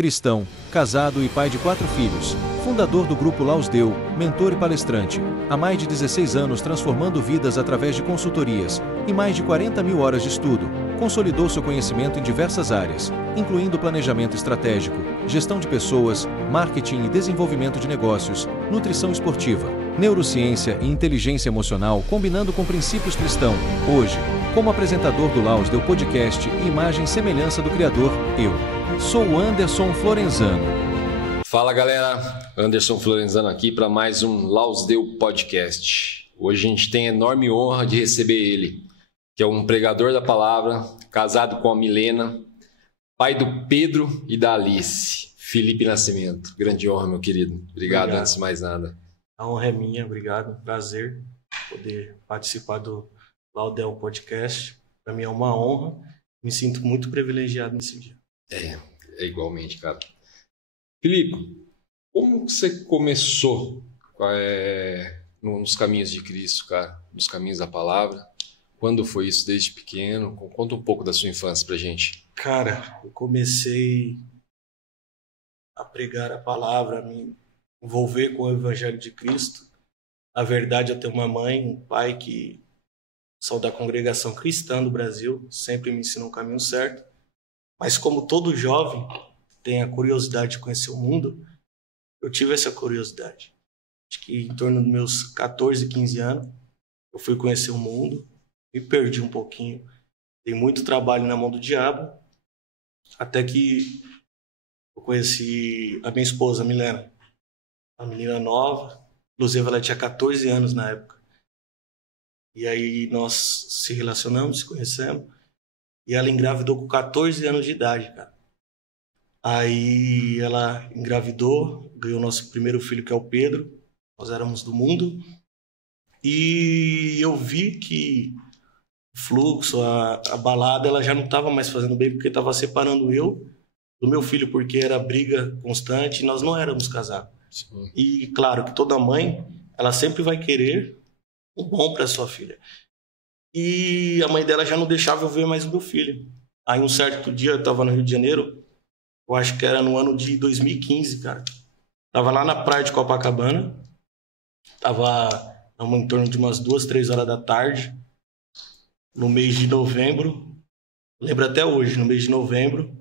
cristão, casado e pai de 4 filhos, fundador do Grupo Laus Deu, mentor e palestrante, há mais de 16 anos transformando vidas através de consultorias e mais de 40 mil horas de estudo, consolidou seu conhecimento em diversas áreas, incluindo planejamento estratégico, gestão de pessoas, marketing e desenvolvimento de negócios, nutrição esportiva, neurociência e inteligência emocional combinando com princípios cristãos. Hoje, como apresentador do Laus Deu Podcast e imagem e semelhança do Criador, eu sou o Anderson Florenzano. Fala galera, Anderson Florenzano aqui para mais um Laus Deu Podcast. Hoje a gente tem a enorme honra de receber ele, que é um pregador da palavra, casado com a Milena, pai do Pedro e da Alice, Felipe Nascimento. Grande honra, meu querido. Obrigado. Antes de mais nada. A honra é minha, obrigado. Prazer poder participar do Laus Deu Podcast. Para mim é uma honra. Me sinto muito privilegiado nesse dia. É igualmente, cara. Felipe, como você começou nos caminhos de Cristo, cara? Nos caminhos da palavra? Quando foi isso desde pequeno? Conta um pouco da sua infância pra gente. Cara, eu comecei a pregar a palavra, a me envolver com o Evangelho de Cristo. Na verdade, eu tenho uma mãe, um pai que são da congregação cristã do Brasil, sempre me ensinou o caminho certo. Mas como todo jovem tem a curiosidade de conhecer o mundo, eu tive essa curiosidade. Acho que em torno dos meus 14, 15 anos, eu fui conhecer o mundo, me perdi um pouquinho. Dei muito trabalho na mão do diabo, até que eu conheci a minha esposa, a Milena. Uma menina nova, inclusive ela tinha 14 anos na época. E aí nós se relacionamos, se conhecemos, e ela engravidou com 14 anos de idade, cara. Aí ela engravidou, ganhou nosso primeiro filho, que é o Pedro. Nós éramos do mundo. E eu vi que o fluxo, a balada, ela já não estava mais fazendo bem, porque estava separando eu do meu filho, porque era briga constante e nós não éramos casados. Sim. E claro que toda mãe, ela sempre vai querer o bom para sua filha. E a mãe dela já não deixava eu ver mais o meu filho. Aí um certo dia eu estava no Rio de Janeiro, eu acho que era no ano de 2015, cara. Tava lá na praia de Copacabana, tava em torno de umas 2, 3 horas da tarde, no mês de novembro, lembro até hoje, no mês de novembro,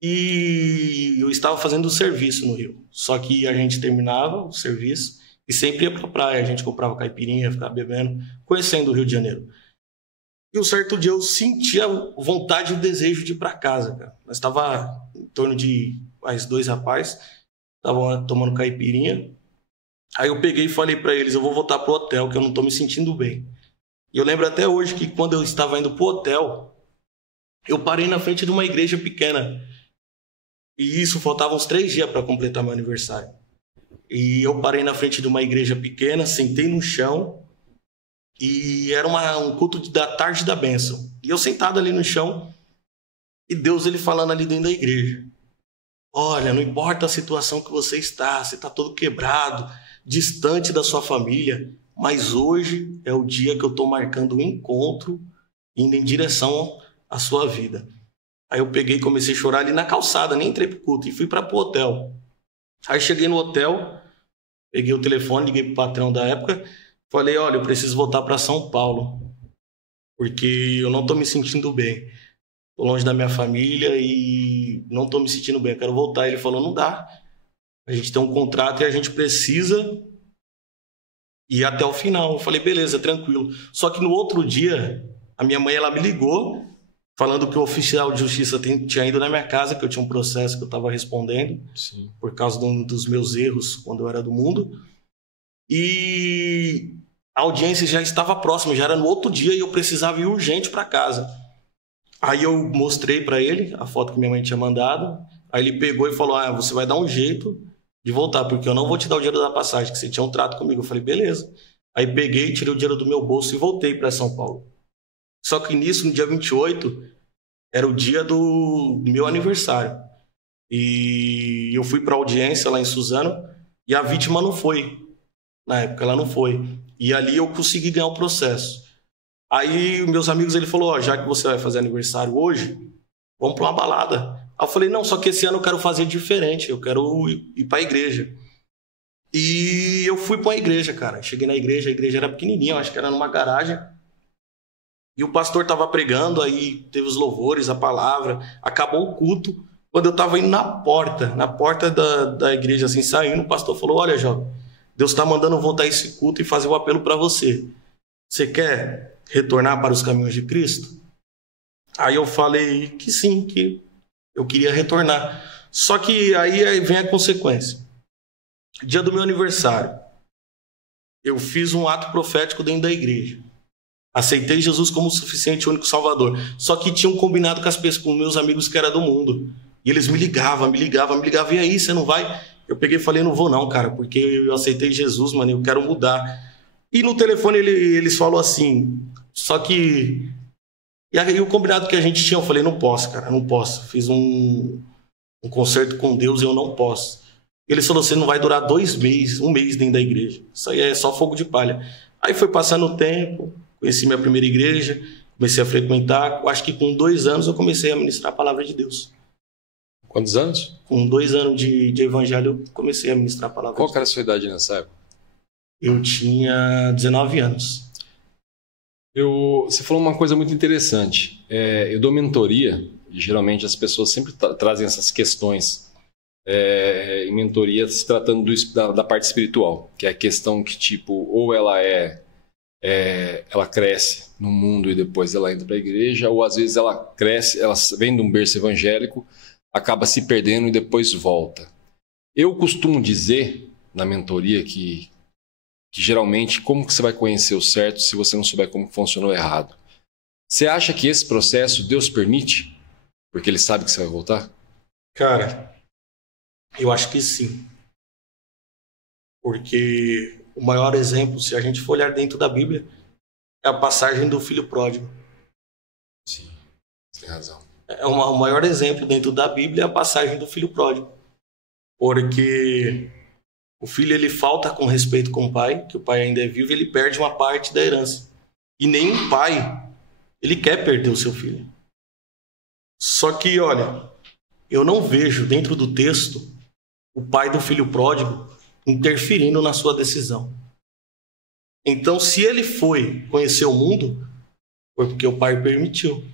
e eu estava fazendo o serviço no Rio. Só que a gente terminava o serviço e sempre ia pra praia, a gente comprava caipirinha, ficava bebendo, conhecendo o Rio de Janeiro. E um certo dia eu senti a vontade e o desejo de ir para casa, cara. Nós estava em torno de mais 2 rapazes, estavam tomando caipirinha. Aí eu peguei e falei para eles, eu vou voltar pro hotel, que eu não tô me sentindo bem. E eu lembro até hoje que quando eu estava indo pro hotel, eu parei na frente de uma igreja pequena. E isso, faltavam uns 3 dias para completar meu aniversário. E eu parei na frente de uma igreja pequena, sentei no chão, e era um culto da tarde da bênção. E eu sentado ali no chão, e Deus ele falando ali dentro da igreja. Olha, não importa a situação que você está todo quebrado, distante da sua família, mas hoje é o dia que eu estou marcando um encontro, indo em direção à sua vida. Aí eu peguei e comecei a chorar ali na calçada, nem entrei pro culto, e fui para o hotel. Aí cheguei no hotel, peguei o telefone, liguei pro patrão da época, falei, olha, eu preciso voltar para São Paulo, porque eu não estou me sentindo bem. Estou longe da minha família e não estou me sentindo bem, eu quero voltar. Ele falou, não dá. A gente tem um contrato e a gente precisa ir até o final. Eu falei, beleza, tranquilo. Só que no outro dia, a minha mãe ela me ligou, falando que o oficial de justiça tinha ido na minha casa, que eu tinha um processo que eu estava respondendo. Sim. Por causa dos meus erros quando eu era do mundo. E a audiência já estava próxima, já era no outro dia e eu precisava ir urgente para casa. Aí eu mostrei para ele a foto que minha mãe tinha mandado. Aí ele pegou e falou, você vai dar um jeito de voltar, porque eu não vou te dar o dinheiro da passagem, que você tinha um trato comigo. Eu falei, beleza. Aí peguei, tirei o dinheiro do meu bolso e voltei para São Paulo. Só que nisso, no dia 28, era o dia do meu aniversário. E eu fui para audiência lá em Suzano e a vítima não foi. Na época ela não foi. E ali eu consegui ganhar o processo. Aí meus amigos, ele falou, já que você vai fazer aniversário hoje, vamos para uma balada. Aí eu falei, não, só que esse ano eu quero fazer diferente, eu quero ir pra igreja. E eu fui pra uma igreja, cara. Cheguei na igreja, a igreja era pequenininha, eu acho que era numa garagem. E o pastor tava pregando, aí teve os louvores, a palavra, acabou o culto. Quando eu tava indo na porta da igreja, assim, saindo, o pastor falou, olha, jovem, Deus tá mandando voltar esse culto e fazer o apelo para você. Você quer retornar para os caminhos de Cristo? Aí eu falei que sim, que eu queria retornar. Só que aí vem a consequência. Dia do meu aniversário, eu fiz um ato profético dentro da igreja. Aceitei Jesus como o suficiente e único Salvador. Só que tinha um combinado com as pessoas, com meus amigos que era do mundo. E eles me ligavam. E aí, você não vai? Eu peguei e falei, não vou não, cara, porque eu aceitei Jesus, mano, eu quero mudar. E no telefone eles falam assim, só que... E aí o combinado que a gente tinha, eu falei, não posso, cara, não posso. Fiz um concerto com Deus e eu não posso. Ele falou, você não vai durar 2 meses, 1 mês dentro da igreja. Isso aí é só fogo de palha. Aí foi passando o tempo, conheci minha primeira igreja, comecei a frequentar. Acho que com 2 anos eu comecei a ministrar a palavra de Deus. Quantos anos? Com 2 anos de evangelho eu comecei a ministrar a palavra de Deus. Qual era a sua idade nessa época? Eu tinha 19 anos. Você falou uma coisa muito interessante. Eu dou mentoria, e geralmente as pessoas sempre trazem essas questões em mentoria se tratando da parte espiritual, que é a questão que, tipo, ou ela ela cresce no mundo e depois ela entra para a igreja, ou às vezes ela cresce, ela vem de um berço evangélico, acaba se perdendo e depois volta. Eu costumo dizer na mentoria que geralmente, como que você vai conhecer o certo se você não souber como funcionou errado? Você acha que esse processo Deus permite? Porque Ele sabe que você vai voltar? Cara, eu acho que sim. Porque o maior exemplo, se a gente for olhar dentro da Bíblia, é a passagem do filho pródigo. Sim, você tem razão. O maior exemplo dentro da Bíblia é a passagem do filho pródigo. Porque o filho, ele falta com respeito com o pai, que o pai ainda é vivo, ele perde uma parte da herança. E nenhum pai, ele quer perder o seu filho. Só que, olha, eu não vejo dentro do texto o pai do filho pródigo interferindo na sua decisão. Então, se ele foi conhecer o mundo, foi porque o pai permitiu.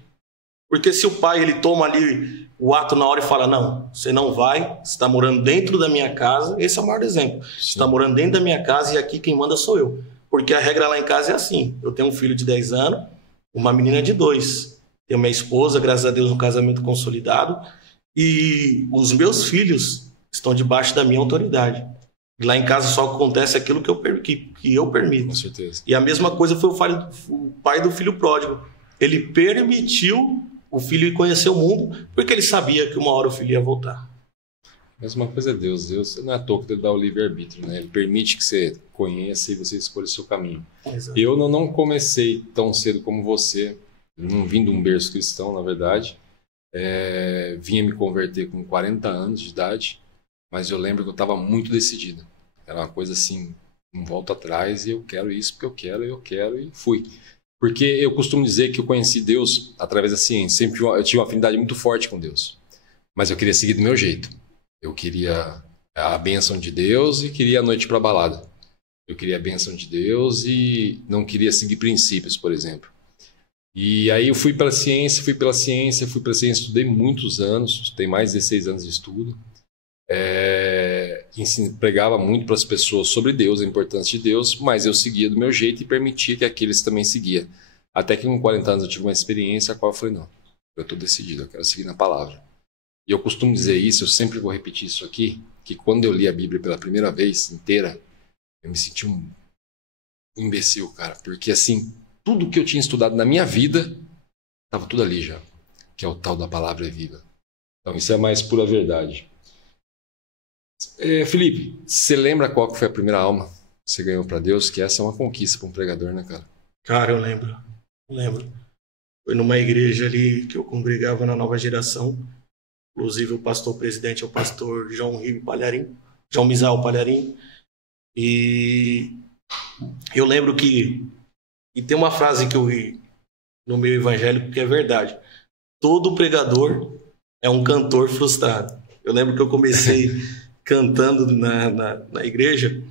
Porque se o pai, ele toma ali o ato na hora e fala, não, você não vai, você está morando dentro da minha casa, esse é o maior exemplo. Você está morando dentro da minha casa e aqui quem manda sou eu. Porque a regra lá em casa é assim, eu tenho um filho de 10 anos, uma menina de 2. Tenho minha esposa, graças a Deus, um casamento consolidado, e os meus filhos estão debaixo da minha autoridade. E lá em casa só acontece aquilo que eu permito. Com certeza. E a mesma coisa foi o pai do filho pródigo. Ele permitiu o filho ir conhecer o mundo, porque ele sabia que uma hora o filho ia voltar. A mesma coisa é Deus. Deus não é à toa que ele dá o livre-arbítrio, né? Ele permite que você conheça e você escolha o seu caminho. Exato. Eu não comecei tão cedo como você, não vim de um berço cristão, na verdade. Vinha me converter com 40 anos de idade, mas eu lembro que eu estava muito decidido. Era uma coisa assim, não volto atrás e eu quero isso porque eu quero e fui. Porque eu costumo dizer que eu conheci Deus através da ciência. Sempre eu tinha uma afinidade muito forte com Deus. Mas eu queria seguir do meu jeito. Eu queria a bênção de Deus e queria a noite para balada. Eu queria a bênção de Deus e não queria seguir princípios, por exemplo. E aí eu fui pela ciência, estudei muitos anos, tenho mais de 16 anos de estudo. Pregava muito para as pessoas sobre Deus, a importância de Deus, mas eu seguia do meu jeito e permitia que aqueles também seguiam. Até que com 40 anos eu tive uma experiência a qual eu falei, não, eu estou decidido, eu quero seguir na palavra. E eu costumo dizer isso, eu sempre vou repetir isso aqui, que quando eu li a Bíblia pela primeira vez inteira, eu me senti um imbecil, cara, porque assim, tudo que eu tinha estudado na minha vida, estava tudo ali já, que é o tal da palavra viva. Então isso é a mais pura verdade. Felipe, você lembra qual que foi a primeira alma que você ganhou para Deus? Que essa é uma conquista para um pregador, né, cara? Cara, eu lembro. Foi numa igreja ali que eu congregava na Nova Geração. Inclusive o pastor presidente é o pastor João Misael Palharim. E eu lembro que tem uma frase que eu vi no meio evangélico que é verdade. Todo pregador é um cantor frustrado. Eu lembro que eu comecei cantando na igreja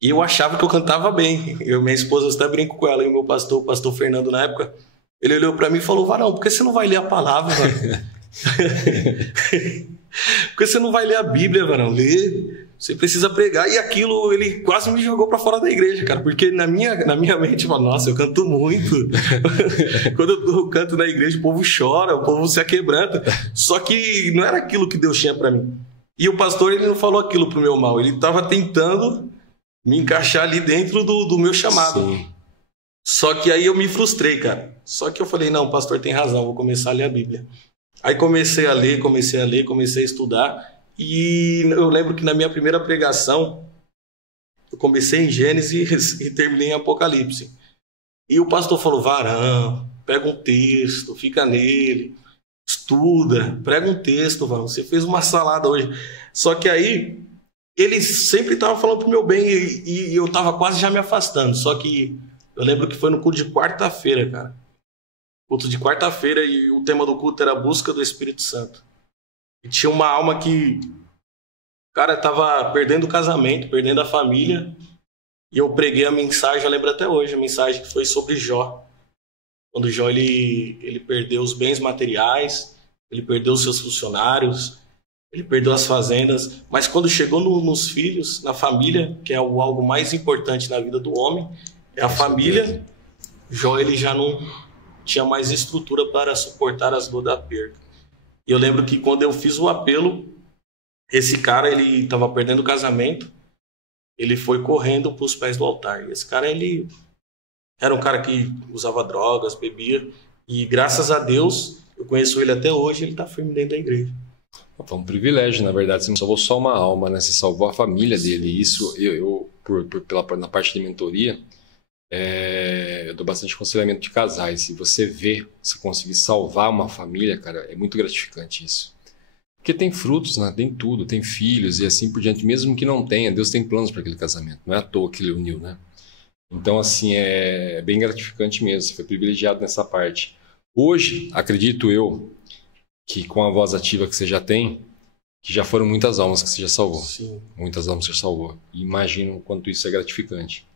e eu achava que eu cantava bem. Minha esposa, eu até brinco com ela, e o meu pastor, o pastor Fernando, na época, ele olhou para mim e falou: Varão, por que você não vai ler a palavra, Varão? Por que você não vai ler a Bíblia, Varão? Lê, você precisa pregar. E aquilo, ele quase me jogou para fora da igreja, cara, porque na minha mente, eu falo, nossa, eu canto muito. Quando eu canto na igreja, o povo chora, o povo se aquebranta. Só que não era aquilo que Deus tinha para mim. E o pastor, ele não falou aquilo pro meu mal, ele estava tentando me encaixar ali dentro do meu chamado. Sim. Só que aí eu me frustrei, cara. Só que eu falei, não, o pastor tem razão, vou começar a ler a Bíblia. Aí comecei a ler, comecei a estudar. E eu lembro que na minha primeira pregação, eu comecei em Gênesis e terminei em Apocalipse. E o pastor falou, Varão, pega um texto, fica nele, estuda, prega um texto, Varão, você fez uma salada hoje. Só que aí, ele sempre estava falando pro meu bem e eu estava quase já me afastando. Só que eu lembro que foi no culto de quarta-feira, cara. Culto de quarta-feira, e o tema do culto era a busca do Espírito Santo. E tinha uma alma que, cara, estava perdendo o casamento, perdendo a família. E eu preguei a mensagem, eu lembro até hoje, a mensagem que foi sobre Jó. Quando Jó ele perdeu os bens materiais, ele perdeu os seus funcionários, ele perdeu as fazendas. Mas quando chegou nos filhos, na família, que é algo mais importante na vida do homem, é a família, Jó ele já não tinha mais estrutura para suportar as dores da perda. E eu lembro que quando eu fiz o apelo, esse cara, ele estava perdendo o casamento, ele foi correndo para os pés do altar. E esse cara, ele era um cara que usava drogas, bebia, e graças a Deus, eu conheço ele até hoje, ele está firme dentro da igreja. Foi um privilégio, na verdade, você não salvou só uma alma, né? Você salvou a família dele. Isso, na parte de mentoria, eu dou bastante aconselhamento de casais. Se você vê, se conseguir salvar uma família, cara, é muito gratificante isso. Porque tem frutos, né? Tem tudo, tem filhos e assim por diante. Mesmo que não tenha, Deus tem planos para aquele casamento. Não é à toa que ele uniu, né? Então, assim, é bem gratificante mesmo. Você foi privilegiado nessa parte. Hoje, acredito eu, que com a voz ativa que você já tem, que já foram muitas almas que você já salvou. Sim. Muitas almas que você já salvou. E imagino o quanto isso é gratificante.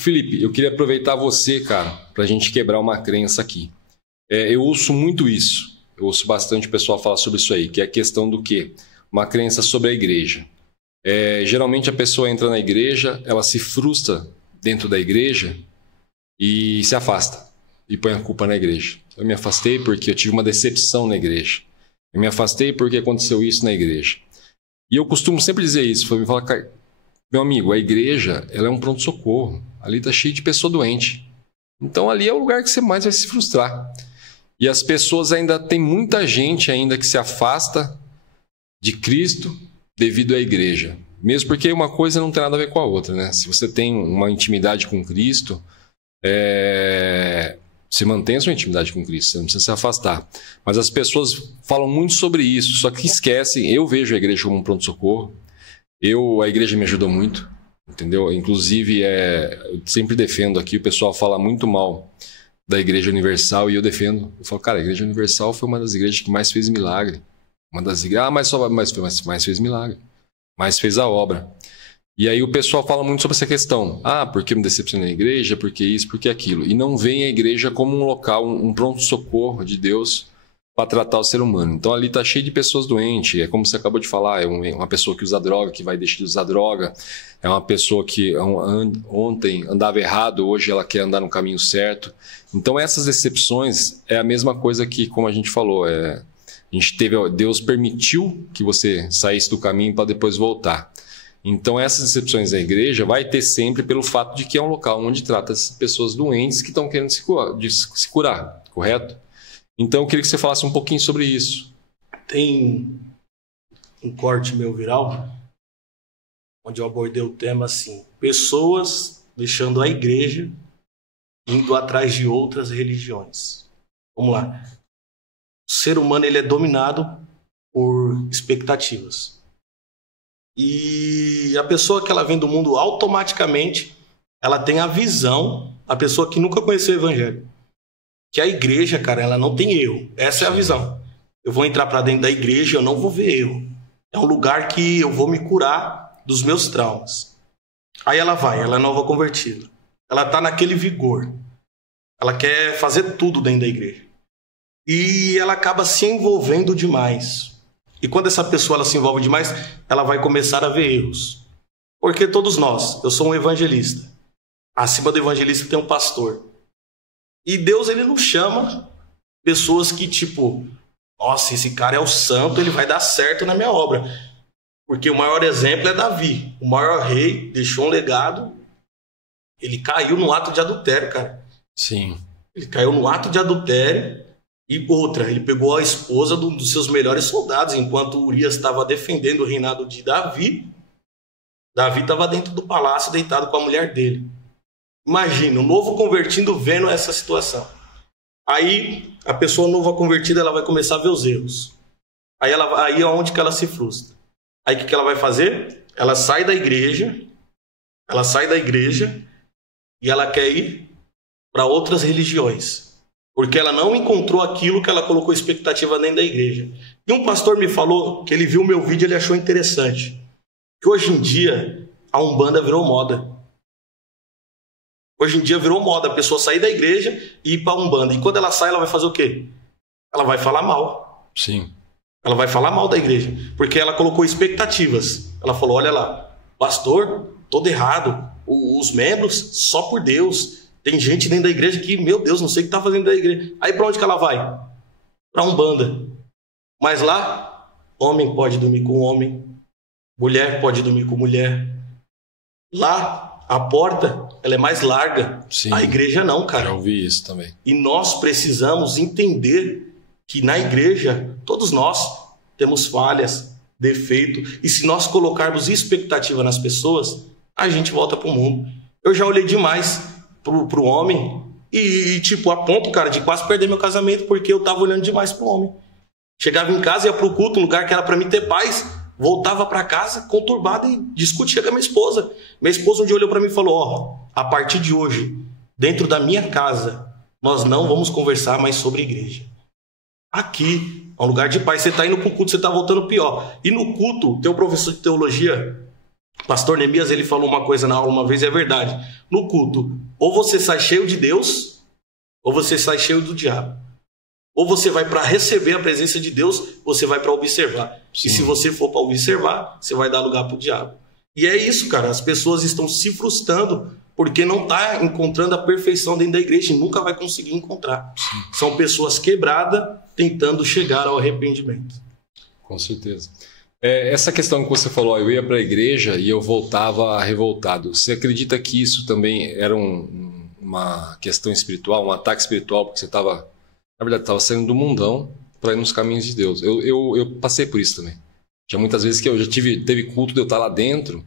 Felipe, eu queria aproveitar você, cara, pra gente quebrar uma crença aqui. Eu ouço muito isso. Eu ouço bastante o pessoal falar sobre isso aí, que é a questão do quê? Uma crença sobre a igreja. Geralmente a pessoa entra na igreja, ela se frustra dentro da igreja e se afasta. E põe a culpa na igreja. Eu me afastei porque eu tive uma decepção na igreja. Eu me afastei porque aconteceu isso na igreja. E eu costumo sempre dizer isso. Me fala, cara, meu amigo, a igreja, ela é um pronto-socorro. Ali está cheio de pessoa doente. Então ali é o lugar que você mais vai se frustrar. E as pessoas ainda, tem muita gente ainda que se afasta de Cristo devido à igreja. Mesmo porque uma coisa não tem nada a ver com a outra, né? Se você tem uma intimidade com Cristo, você mantém a sua intimidade com Cristo, você não precisa se afastar. Mas as pessoas falam muito sobre isso, só que esquecem. Eu vejo a igreja como um pronto-socorro. A igreja me ajudou muito. Entendeu? Inclusive, eu sempre defendo aqui, o pessoal fala muito mal da Igreja Universal e eu defendo. Eu falo, cara, a Igreja Universal foi uma das igrejas que mais fez milagre. Uma das igrejas, mais fez milagre, mais fez a obra. E aí o pessoal fala muito sobre essa questão. Porque eu me decepcionei na igreja, porque isso, porque aquilo. E não vem a igreja como um local, um pronto-socorro de Deus para tratar o ser humano. Então ali está cheio de pessoas doentes, é como você acabou de falar, é uma pessoa que usa droga, que vai deixar de usar droga, é uma pessoa que ontem andava errado, hoje ela quer andar no caminho certo. Então essas decepções é a mesma coisa que, como a gente falou, Deus permitiu que você saísse do caminho para depois voltar. Então essas decepções da igreja vai ter sempre pelo fato de que é um local onde trata-se pessoas doentes que estão querendo se curar, correto? Então, eu queria que você falasse um pouquinho sobre isso. Tem um corte meu viral, onde eu abordei o tema assim, pessoas deixando a igreja, indo atrás de outras religiões. Vamos lá. O ser humano ele é dominado por expectativas. E a pessoa que ela vem do mundo, automaticamente, ela tem a visão, a pessoa que nunca conheceu o evangelho, que a igreja, cara, ela não tem erro. Essa é a visão. eu vou entrar para dentro da igreja, eu não vou ver erro. É um lugar que eu vou me curar dos meus traumas. Aí ela vai, ela é nova convertida. Ela tá naquele vigor. Ela quer fazer tudo dentro da igreja. E ela acaba se envolvendo demais. E quando essa pessoa ela se envolve demais, ela vai começar a ver erros. Porque todos nós, eu sou um evangelista. Acima do evangelista tem um pastor. E Deus, ele não chama pessoas que, tipo, nossa, esse cara é o santo, ele vai dar certo na minha obra. Porque o maior exemplo é Davi. O maior rei deixou um legado. Ele caiu no ato de adultério, cara. Sim. Ele caiu no ato de adultério. E outra, ele pegou a esposa dos seus melhores soldados, enquanto Urias estava defendendo o reinado de Davi. Davi estava dentro do palácio, deitado com a mulher dele. Imagina, o novo convertido vendo essa situação. Aí, a pessoa nova convertida, ela vai começar a ver os erros. Aí é onde que ela se frustra. Aí, o que ela vai fazer? Ela sai da igreja, e ela quer ir para outras religiões. Porque ela não encontrou aquilo que ela colocou expectativa dentro da igreja. E um pastor me falou que ele viu o meu vídeo e ele achou interessante. Que hoje em dia, a Umbanda virou moda. Hoje em dia virou moda a pessoa sair da igreja e ir para a Umbanda. E quando ela sai, ela vai fazer o quê? Ela vai falar mal. Sim. Ela vai falar mal da igreja. Porque ela colocou expectativas. Ela falou, olha lá, pastor, todo errado. Os membros, só por Deus. Tem gente dentro da igreja que, meu Deus, não sei o que está fazendo da igreja. Aí para onde que ela vai? Para a Umbanda. Mas lá, homem pode dormir com homem. Mulher pode dormir com mulher. Lá, a porta, ela é mais larga. Sim, a igreja não, cara. Já ouvi isso também. E nós precisamos entender que na igreja, todos nós temos falhas, defeito. E se nós colocarmos expectativa nas pessoas, a gente volta para o mundo. Eu já olhei demais pro homem e tipo, a ponto, cara, de quase perder meu casamento porque eu tava olhando demais pro homem. Chegava em casa, ia pro culto, um lugar que era para mim ter paz, voltava para casa conturbado e discutia com a minha esposa. Minha esposa um dia olhou para mim e falou, ó, a partir de hoje, dentro da minha casa, nós não vamos conversar mais sobre igreja. Aqui é um lugar de paz, você tá indo pro culto, você tá voltando pior. E no culto, teu professor de teologia, pastor Neemias, ele falou uma coisa na aula uma vez, é verdade. No culto, ou você sai cheio de Deus, ou você sai cheio do diabo. Ou você vai para receber a presença de Deus, ou você vai para observar. Sim. E se você for para observar, você vai dar lugar para o diabo. E é isso, cara. As pessoas estão se frustrando porque não tá encontrando a perfeição dentro da igreja e nunca vai conseguir encontrar. Sim. São pessoas quebradas tentando chegar ao arrependimento. Com certeza. Essa questão que você falou, eu ia para a igreja e eu voltava revoltado. Você acredita que isso também era uma questão espiritual, um ataque espiritual, porque você estava, na verdade, estava saindo do mundão para ir nos caminhos de Deus? Eu passei por isso também. Tinha muitas vezes que eu já teve culto de eu estar lá dentro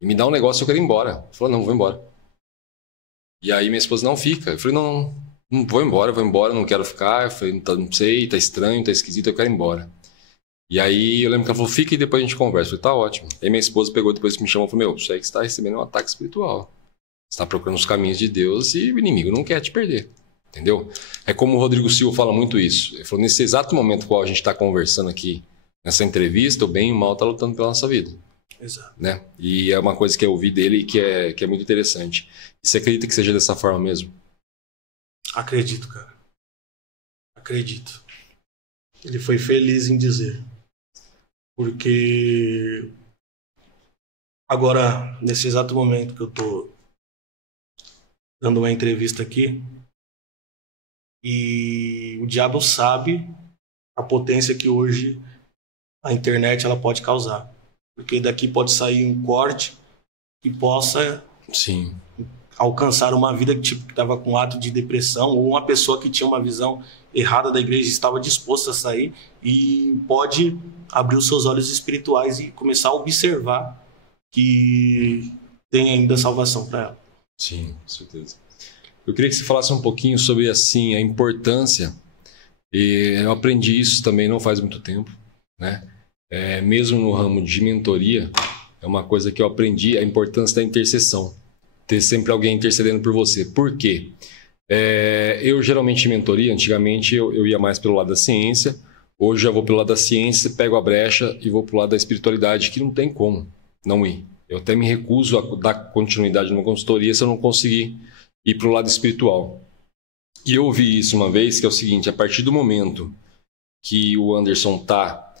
e me dá um negócio e eu quero ir embora. Eu falei, não, vou embora. E aí minha esposa, não, fica. Eu falei, não vou embora, não quero ficar. Eu falei, não sei, tá estranho, tá esquisito, eu quero ir embora. E aí eu lembro que ela falou, fica e depois a gente conversa. Eu falei, tá ótimo. Aí minha esposa pegou, depois que me chamou, falou, isso aí que você está recebendo é um ataque espiritual. Você está procurando os caminhos de Deus e o inimigo não quer te perder. Entendeu? É como o Rodrigo Silva fala muito isso. Ele falou, nesse exato momento qual a gente está conversando aqui, nessa entrevista, o bem e o mal está lutando pela nossa vida. Exato. Né? E é uma coisa que eu ouvi dele que é muito interessante. Você acredita que seja dessa forma mesmo? Acredito, cara. Acredito. Ele foi feliz em dizer. Porque agora, nesse exato momento que eu tô dando uma entrevista aqui, e o diabo sabe a potência que hoje a internet ela pode causar. Porque daqui pode sair um corte que possa Sim. alcançar uma vida que estava com ato de depressão, ou uma pessoa que tinha uma visão errada da igreja estava disposta a sair e pode abrir os seus olhos espirituais e começar a observar que tem ainda salvação para ela. Sim, com certeza. Eu queria que você falasse um pouquinho sobre assim, a importância, e eu aprendi isso também não faz muito tempo, né? Mesmo no ramo de mentoria, é uma coisa que eu aprendi, a importância da intercessão. Ter sempre alguém intercedendo por você. Por quê? Eu geralmente em mentoria, antigamente eu ia mais pelo lado da ciência, Hoje eu vou pelo lado da ciência, pego a brecha e vou pro lado da espiritualidade, que não tem como não ir. Eu até me recuso a dar continuidade numa consultoria se eu não conseguir ir pro lado espiritual. E eu ouvi isso uma vez, que é o seguinte: a partir do momento que o Anderson está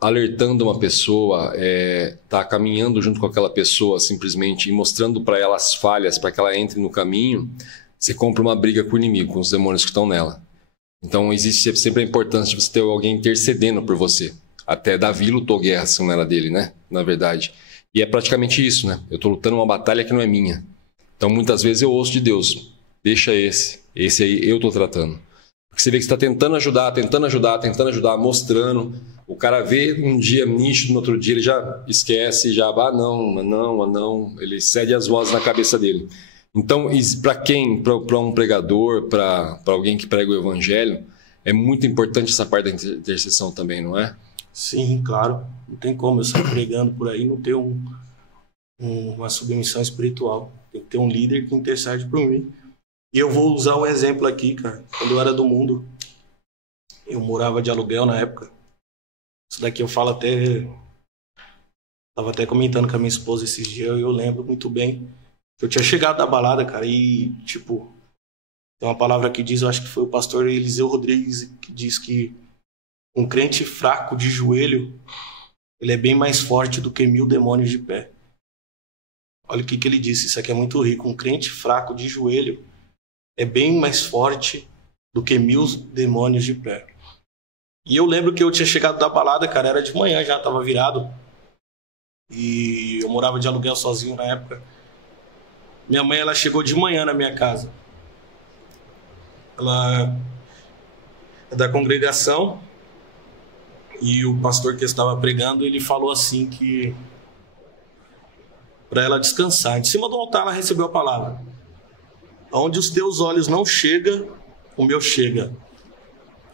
alertando uma pessoa, está caminhando junto com aquela pessoa simplesmente e mostrando para ela as falhas, para que ela entre no caminho, você compra uma briga com o inimigo, com os demônios que estão nela. Então existe sempre a importância de você ter alguém intercedendo por você. Até Davi lutou guerra, se não era dele, né? Na verdade. E é praticamente isso, né? Eu estou lutando uma batalha que não é minha. Então muitas vezes eu ouço de Deus: deixa esse aí eu estou tratando. Porque você vê que você está tentando ajudar, mostrando. O cara vê um dia nítido, no outro dia ele já esquece, já, não. Ele cede as vozes na cabeça dele. Então, para quem? Para um pregador, para alguém que prega o evangelho, é muito importante essa parte da intercessão também, não é? Sim, claro. Não tem como eu sair pregando por aí, não ter uma submissão espiritual. Tem que ter um líder que intercede por mim. E eu vou usar um exemplo aqui, cara. Quando eu era do mundo, eu morava de aluguel na época. Isso daqui eu falo até... Tava até comentando com a minha esposa esses dias, eu lembro muito bem. Eu tinha chegado da balada, cara, e, tipo... Tem uma palavra que diz, eu acho que foi o pastor Eliseu Rodrigues, que diz que um crente fraco de joelho, ele é bem mais forte do que 1000 demônios de pé. Olha o que ele disse, isso aqui é muito rico. Um crente fraco de joelho é bem mais forte do que 1000 demônios de pé. E eu lembro que eu tinha chegado da balada, cara, era de manhã já, tava virado. E eu morava de aluguel sozinho na época. Minha mãe, ela chegou de manhã na minha casa. Ela é da congregação e o pastor que estava pregando, ele falou assim que para ela descansar. De cima do altar ela recebeu a palavra: aonde os teus olhos não chegam, o meu chega.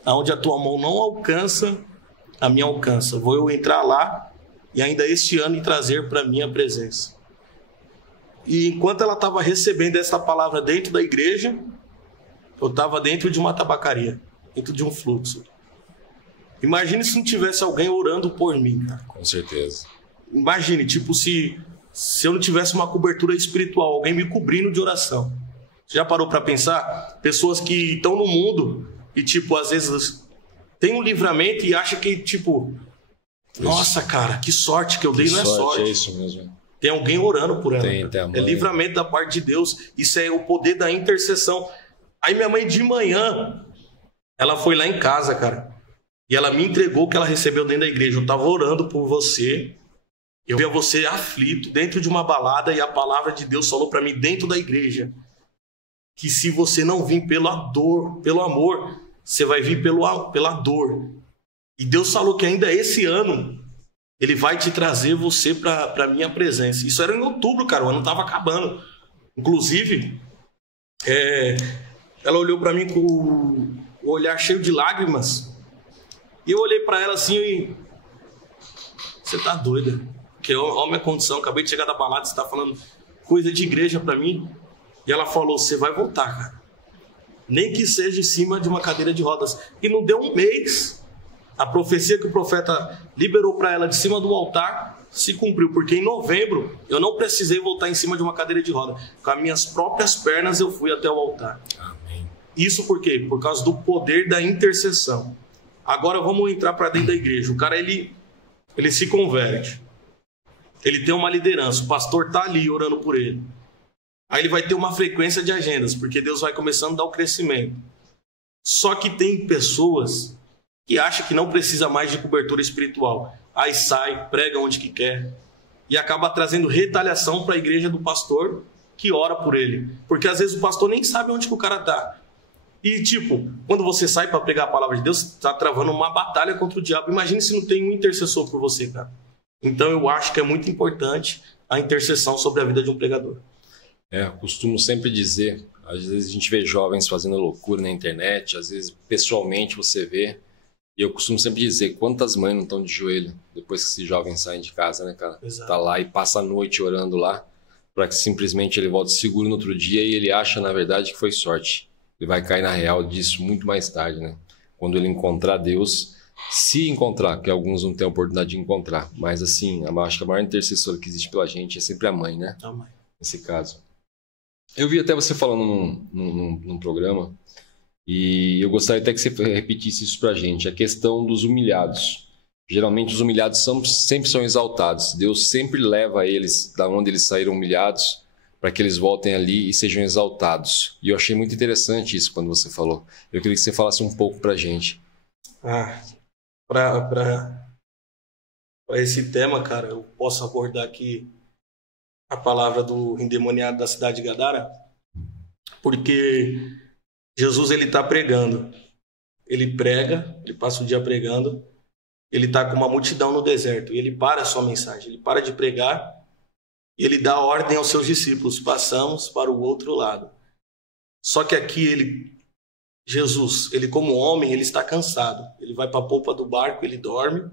Aonde a tua mão não alcança, a minha alcança. Vou eu entrar lá e ainda este ano trazer para mim a presença. E enquanto ela estava recebendo essa palavra dentro da igreja, eu estava dentro de uma tabacaria, dentro de um fluxo. Imagine se não tivesse alguém orando por mim, cara. Com certeza. Imagine, tipo, se eu não tivesse uma cobertura espiritual, alguém me cobrindo de oração. Você já parou para pensar? Pessoas que estão no mundo e, tipo, às vezes tem um livramento e acha que, tipo, nossa, cara, que sorte que eu dei, não é sorte. É isso mesmo. Tem alguém orando por ela. Tem é livramento da parte de Deus. Isso é o poder da intercessão. Aí minha mãe de manhã, ela foi lá em casa, cara. E ela me entregou o que ela recebeu dentro da igreja. Eu tava orando por você. Eu via você aflito dentro de uma balada e a palavra de Deus falou para mim dentro da igreja que se você não vir pela dor, pelo amor, você vai vir pela dor. E Deus falou que ainda esse ano Ele vai te trazer você para a minha presença. Isso era em outubro, cara, o ano estava acabando. Inclusive, ela olhou para mim com o olhar cheio de lágrimas. E eu olhei para ela assim e... Você tá doida? Porque olha a minha condição, acabei de chegar da balada, você tá falando coisa de igreja para mim. E ela falou, você vai voltar, cara. Nem que seja em cima de uma cadeira de rodas. E não deu um mês... A profecia que o profeta liberou para ela de cima do altar se cumpriu, porque em novembro eu não precisei voltar em cima de uma cadeira de roda. Com as minhas próprias pernas eu fui até o altar. Amém. Isso por quê? Por causa do poder da intercessão. Agora vamos entrar para dentro da igreja. O cara, ele se converte. Ele tem uma liderança. O pastor está ali orando por ele. Aí ele vai ter uma frequência de agendas, porque Deus vai começando a dar o crescimento. Só que tem pessoas que acha que não precisa mais de cobertura espiritual. Aí sai, prega onde que quer e acaba trazendo retaliação para a igreja do pastor que ora por ele. Porque às vezes o pastor nem sabe onde que o cara está. E tipo, quando você sai para pregar a palavra de Deus, está travando uma batalha contra o diabo. Imagine se não tem um intercessor por você, cara. Então eu acho que é muito importante a intercessão sobre a vida de um pregador. Eu costumo sempre dizer, às vezes a gente vê jovens fazendo loucura na internet, às vezes pessoalmente você vê. E eu costumo sempre dizer, quantas mães não estão de joelho depois que esses jovens saem de casa, né, cara? Exato. Tá lá e passa a noite orando lá, para que simplesmente ele volte seguro no outro dia e ele acha, na verdade, que foi sorte. Ele vai cair na real disso muito mais tarde, né? Quando ele encontrar Deus Se encontrar, que alguns não têm a oportunidade de encontrar, mas assim, eu acho que a maior intercessora que existe pela gente é sempre a mãe, né? A mãe. Nesse caso. Eu vi até você falando num programa, e eu gostaria até que você repetisse isso pra gente, a questão dos humilhados. Geralmente os humilhados sempre são exaltados. Deus sempre leva eles, da onde eles saíram humilhados, para que eles voltem ali e sejam exaltados. E eu achei muito interessante isso quando você falou. Eu queria que você falasse um pouco pra gente. Para esse tema, cara, eu posso abordar aqui a palavra do endemoniado da cidade de Gadara, porque Jesus, ele está pregando. Ele prega, ele passa o dia pregando, ele está com uma multidão no deserto, e ele para a sua mensagem, ele para de pregar, e ele dá ordem aos seus discípulos, passamos para o outro lado. Só que aqui Jesus, ele como homem, ele está cansado. Ele vai para a polpa do barco, ele dorme.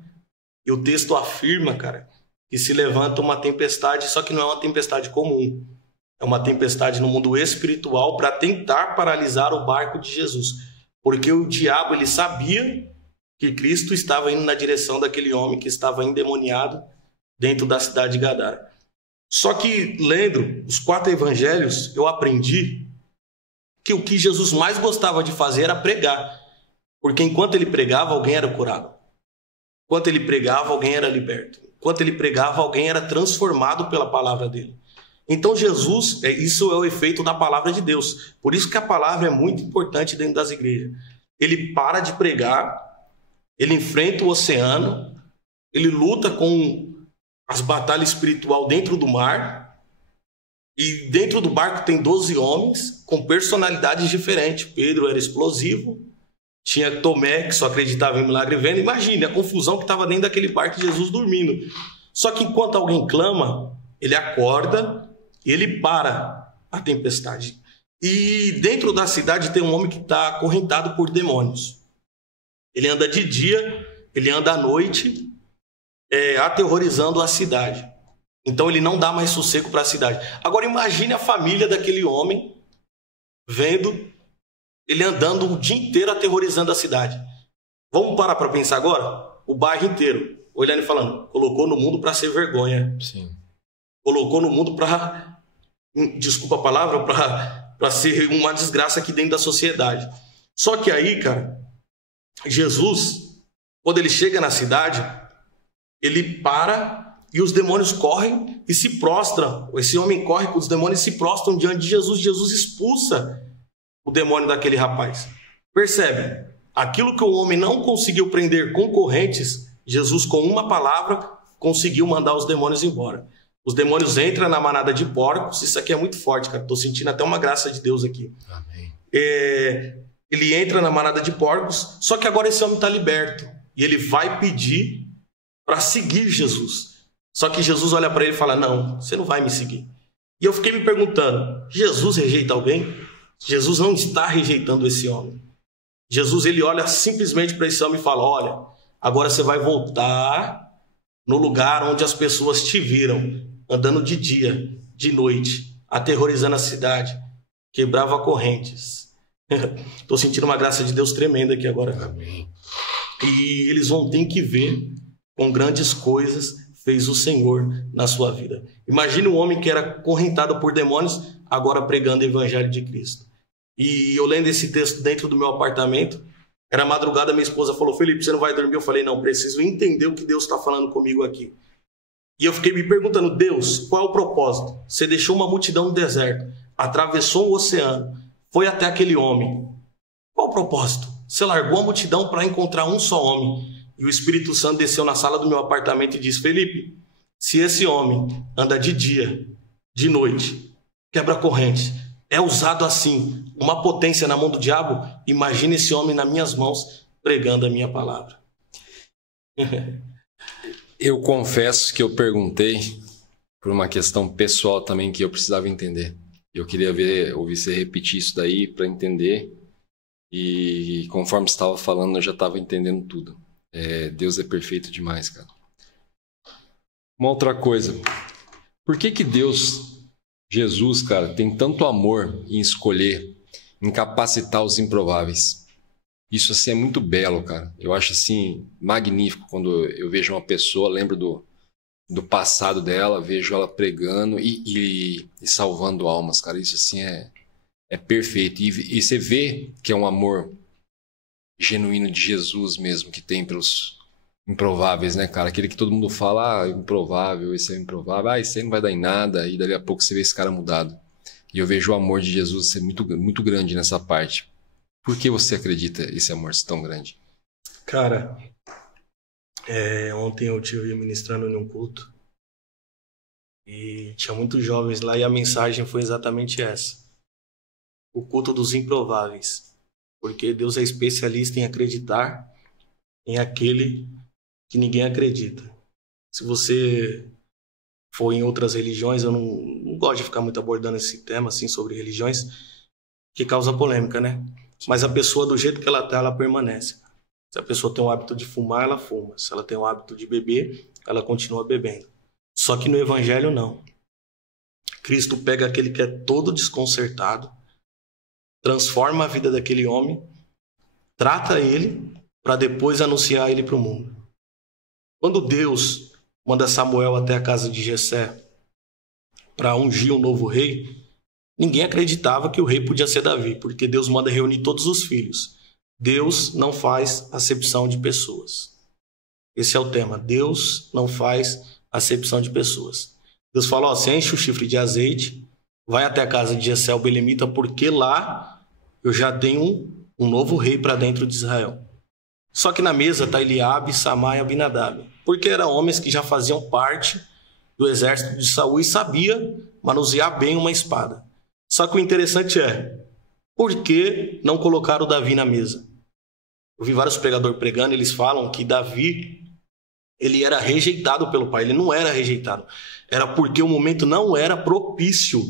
E o texto afirma, cara, que se levanta uma tempestade, só que não é uma tempestade comum. É uma tempestade no mundo espiritual para tentar paralisar o barco de Jesus. Porque o diabo, ele sabia que Cristo estava indo na direção daquele homem que estava endemoniado dentro da cidade de Gadara. Só que, lendo os 4 evangelhos, eu aprendi que o que Jesus mais gostava de fazer era pregar. Porque enquanto ele pregava, alguém era curado. Enquanto ele pregava, alguém era liberto. Enquanto ele pregava, alguém era transformado pela palavra dele. Então Jesus, isso é o efeito da palavra de Deus. Por isso que a palavra é muito importante dentro das igrejas. Ele para de pregar, ele enfrenta o oceano, ele luta com as batalhas espirituais dentro do mar. E dentro do barco tem 12 homens com personalidades diferentes. Pedro era explosivo, tinha Tomé, que só acreditava em milagre vendo. Imagine a confusão que estava dentro daquele barco de Jesus dormindo. Só que enquanto alguém clama, ele acorda e ele para a tempestade. E dentro da cidade tem um homem que está acorrentado por demônios. Ele anda de dia, ele anda à noite, aterrorizando a cidade. Então ele não dá mais sossego para a cidade. Agora imagine a família daquele homem vendo ele andando o dia inteiro aterrorizando a cidade. Vamos parar para pensar agora? O bairro inteiro, olhando e falando, colocou no mundo para ser vergonha. Sim. Colocou no mundo para, desculpa a palavra, para ser uma desgraça aqui dentro da sociedade. Só que aí, cara, Jesus, quando ele chega na cidade, ele para e os demônios correm e se prostram. Esse homem corre com os demônios e se prostram diante de Jesus. Jesus expulsa o demônio daquele rapaz. Percebe? Aquilo que o homem não conseguiu prender com correntes, Jesus, com uma palavra, conseguiu mandar os demônios embora. Os demônios entram na manada de porcos. Isso aqui é muito forte, cara. Estou sentindo até uma graça de Deus aqui. Amém. Ele entra na manada de porcos, só que agora esse homem está liberto. E ele vai pedir para seguir Jesus. Só que Jesus olha para ele e fala, não, você não vai me seguir. E eu fiquei me perguntando, Jesus rejeita alguém? Jesus não está rejeitando esse homem. Jesus, ele olha simplesmente para esse homem e fala, olha, agora você vai voltar no lugar onde as pessoas te viram, andando de dia, de noite, aterrorizando a cidade, quebrava correntes. Estou sentindo uma graça de Deus tremenda aqui agora. Amém. E eles vão ter que ver com grandes coisas fez o Senhor na sua vida. Imagine um homem que era correntado por demônios, agora pregando o evangelho de Cristo. E eu lendo esse texto dentro do meu apartamento, era madrugada, minha esposa falou, Felipe, você não vai dormir? Eu falei, não, preciso entender o que Deus está falando comigo aqui. E eu fiquei me perguntando, Deus, qual é o propósito? Você deixou uma multidão no deserto, atravessou o oceano, foi até aquele homem. Qual o propósito? Você largou a multidão para encontrar um só homem. E o Espírito Santo desceu na sala do meu apartamento e disse, Felipe, se esse homem anda de dia, de noite, quebra corrente, é usado assim, uma potência na mão do diabo, imagine esse homem nas minhas mãos pregando a minha palavra. Eu confesso que eu perguntei por uma questão pessoal também que eu precisava entender. Eu queria ouvir você repetir isso daí para entender. E conforme você estava falando, eu já estava entendendo tudo. Deus é perfeito demais, cara. Uma outra coisa. Por que Deus, Jesus, cara, tem tanto amor em escolher, em capacitar os improváveis? Isso assim é muito belo, cara. Eu acho assim magnífico quando eu vejo uma pessoa, lembro do passado dela, vejo ela pregando e salvando almas, cara. Isso assim é perfeito. E você vê que é um amor genuíno de Jesus mesmo, que tem pelos improváveis, né, cara? Aquele que todo mundo fala, improvável, esse é improvável, esse aí não vai dar em nada, e dali a pouco você vê esse cara mudado. E eu vejo o amor de Jesus ser muito, muito grande nessa parte. Por que você acredita esse amor ser tão grande? Cara, ontem eu estive ministrando em um culto e tinha muitos jovens lá e a mensagem foi exatamente essa. O culto dos improváveis. Porque Deus é especialista em acreditar em aquele que ninguém acredita. Se você for em outras religiões, eu não gosto de ficar muito abordando esse tema assim sobre religiões, que causa polêmica, né? Mas a pessoa, do jeito que ela tá, ela permanece. Se a pessoa tem o hábito de fumar, ela fuma. Se ela tem o hábito de beber, ela continua bebendo. Só que no evangelho não. Cristo pega aquele que é todo desconcertado, transforma a vida daquele homem, trata ele para depois anunciar ele para o mundo. Quando Deus manda Samuel até a casa de Jessé para ungir um novo rei, ninguém acreditava que o rei podia ser Davi, porque Deus manda reunir todos os filhos. Deus não faz acepção de pessoas. Esse é o tema. Deus não faz acepção de pessoas. Deus fala, você enche o chifre de azeite, vai até a casa de Jessé o belemita, porque lá eu já tenho um novo rei para dentro de Israel. Só que na mesa está Eliabe, Samá e Abinadab, porque eram homens que já faziam parte do exército de Saul e sabia manusear bem uma espada. Só que o interessante é, por que não colocaram Davi na mesa? Eu vi vários pregadores pregando, eles falam que Davi, ele era rejeitado pelo pai. Ele não era rejeitado. Era porque o momento não era propício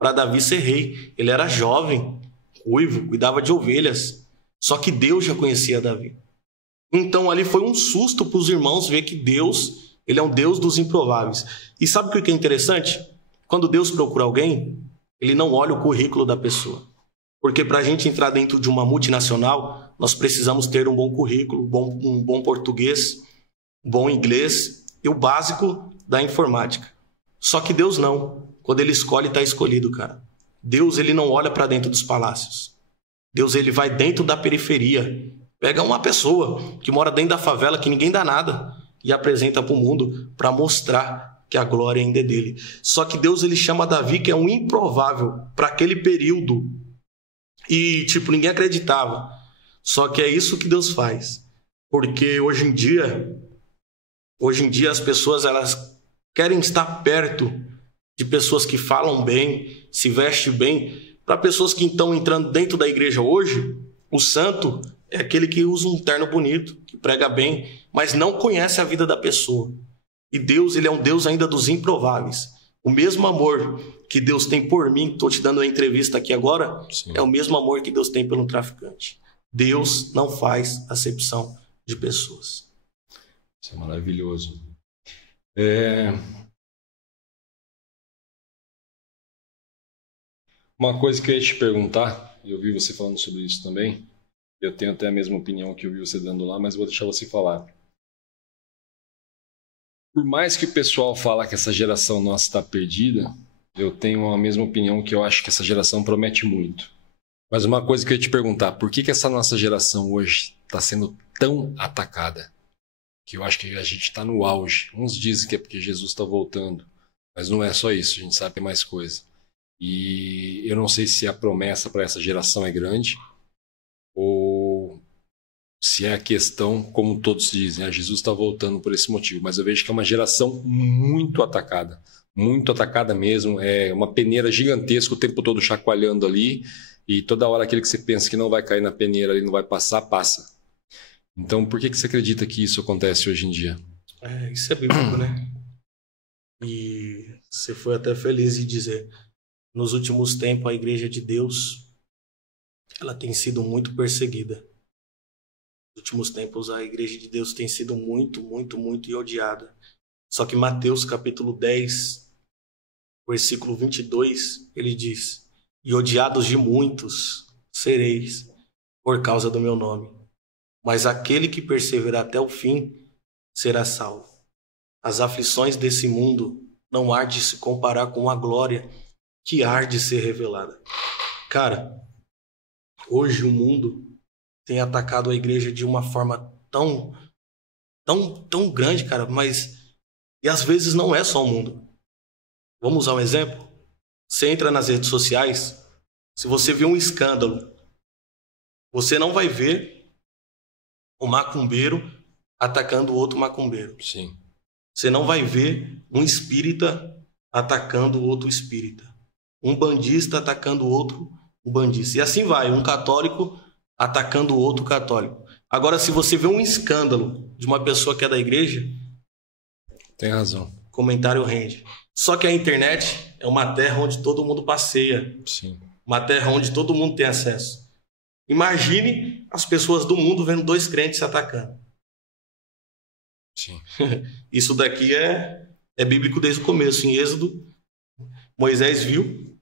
para Davi ser rei. Ele era jovem, ruivo, cuidava de ovelhas. Só que Deus já conhecia Davi. Então ali foi um susto para os irmãos ver que Deus, ele é um Deus dos improváveis. E sabe o que é interessante? Quando Deus procura alguém, ele não olha o currículo da pessoa. Porque para a gente entrar dentro de uma multinacional, nós precisamos ter um bom currículo, um bom português, um bom inglês e o básico da informática. Só que Deus não. Quando ele escolhe, está escolhido, cara. Deus, ele não olha para dentro dos palácios. Deus, ele vai dentro da periferia. Pega uma pessoa que mora dentro da favela, que ninguém dá nada, e apresenta para o mundo para mostrar que a glória ainda é dele. Só que Deus, ele chama Davi, que é um improvável para aquele período. E, ninguém acreditava. Só que é isso que Deus faz. Porque hoje em dia as pessoas, elas querem estar perto de pessoas que falam bem, se vestem bem. Para pessoas que estão entrando dentro da igreja hoje, o santo é aquele que usa um terno bonito, que prega bem, mas não conhece a vida da pessoa. E Deus, ele é um Deus ainda dos improváveis. O mesmo amor que Deus tem por mim, estou te dando uma entrevista aqui agora, sim, é o mesmo amor que Deus tem pelo traficante. Deus não faz acepção de pessoas. Isso é maravilhoso. Uma coisa que eu ia te perguntar, eu vi você falando sobre isso também, eu tenho até a mesma opinião que eu vi você dando lá, mas vou deixar você falar. Por mais que o pessoal fala que essa geração nossa está perdida, eu tenho a mesma opinião que eu acho que essa geração promete muito. Mas uma coisa que eu ia te perguntar, por que essa nossa geração hoje está sendo tão atacada? Que eu acho que a gente está no auge. Uns dizem que é porque Jesus está voltando, mas não é só isso, a gente sabe que é mais coisa. E eu não sei se a promessa para essa geração é grande, ou se é a questão, como todos dizem, Jesus está voltando por esse motivo. Mas eu vejo que é uma geração muito atacada mesmo. É uma peneira gigantesca o tempo todo chacoalhando ali, e toda hora aquele que você pensa que não vai cair na peneira, ele não vai passar, passa. Então, por que você acredita que isso acontece hoje em dia? Isso é bíblico, né? E você foi até feliz em dizer, nos últimos tempos a Igreja de Deus, ela tem sido muito perseguida. Nos últimos tempos a Igreja de Deus tem sido muito, muito, muito odiada. Só que Mateus capítulo 10, versículo 22, ele diz, e odiados de muitos sereis, por causa do meu nome. Mas aquele que perseverar até o fim será salvo. As aflições desse mundo não há de se comparar com a glória que há de ser revelada. Cara, hoje o mundo tem atacado a igreja de uma forma tão grande, cara, e às vezes não é só o mundo. Vamos usar um exemplo? Você entra nas redes sociais, se você vê um escândalo, você não vai ver um macumbeiro atacando outro macumbeiro. Sim. Você não vai ver um espírita atacando outro espírita. Um bandista atacando outro bandista. E assim vai, um católico atacando outro católico. Agora, se você vê um escândalo de uma pessoa que é da igreja... Tem razão. Comentário rende. Só que a internet é uma terra onde todo mundo passeia. Sim. Uma terra onde todo mundo tem acesso. Imagine as pessoas do mundo vendo dois crentes se atacando. Sim. Isso daqui é bíblico desde o começo. Em Êxodo, Moisés viu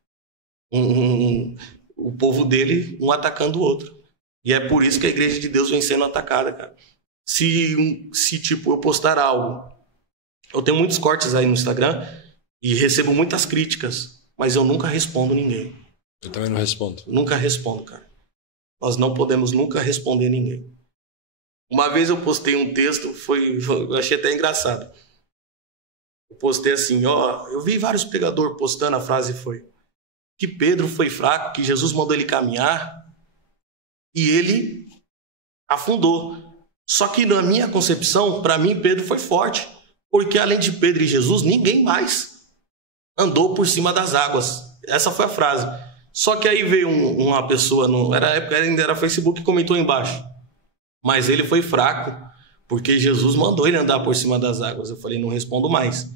o povo dele um atacando o outro. E é por isso que a igreja de Deus vem sendo atacada, cara. Se tipo, eu postar algo... Eu tenho muitos cortes aí no Instagram e recebo muitas críticas, mas eu nunca respondo ninguém. Eu também não respondo. Nunca respondo, cara. Nós não podemos nunca responder ninguém. Uma vez eu postei um texto, eu achei até engraçado. Eu postei assim, eu vi vários pregadores postando, a frase foi que Pedro foi fraco, que Jesus mandou ele caminhar e ele afundou. Só que na minha concepção, para mim, Pedro foi forte. Porque além de Pedro e Jesus, ninguém mais andou por cima das águas. Essa foi a frase. Só que aí veio uma pessoa, ainda era Facebook, e comentou embaixo. Mas ele foi fraco, porque Jesus mandou ele andar por cima das águas. Eu falei, não respondo mais.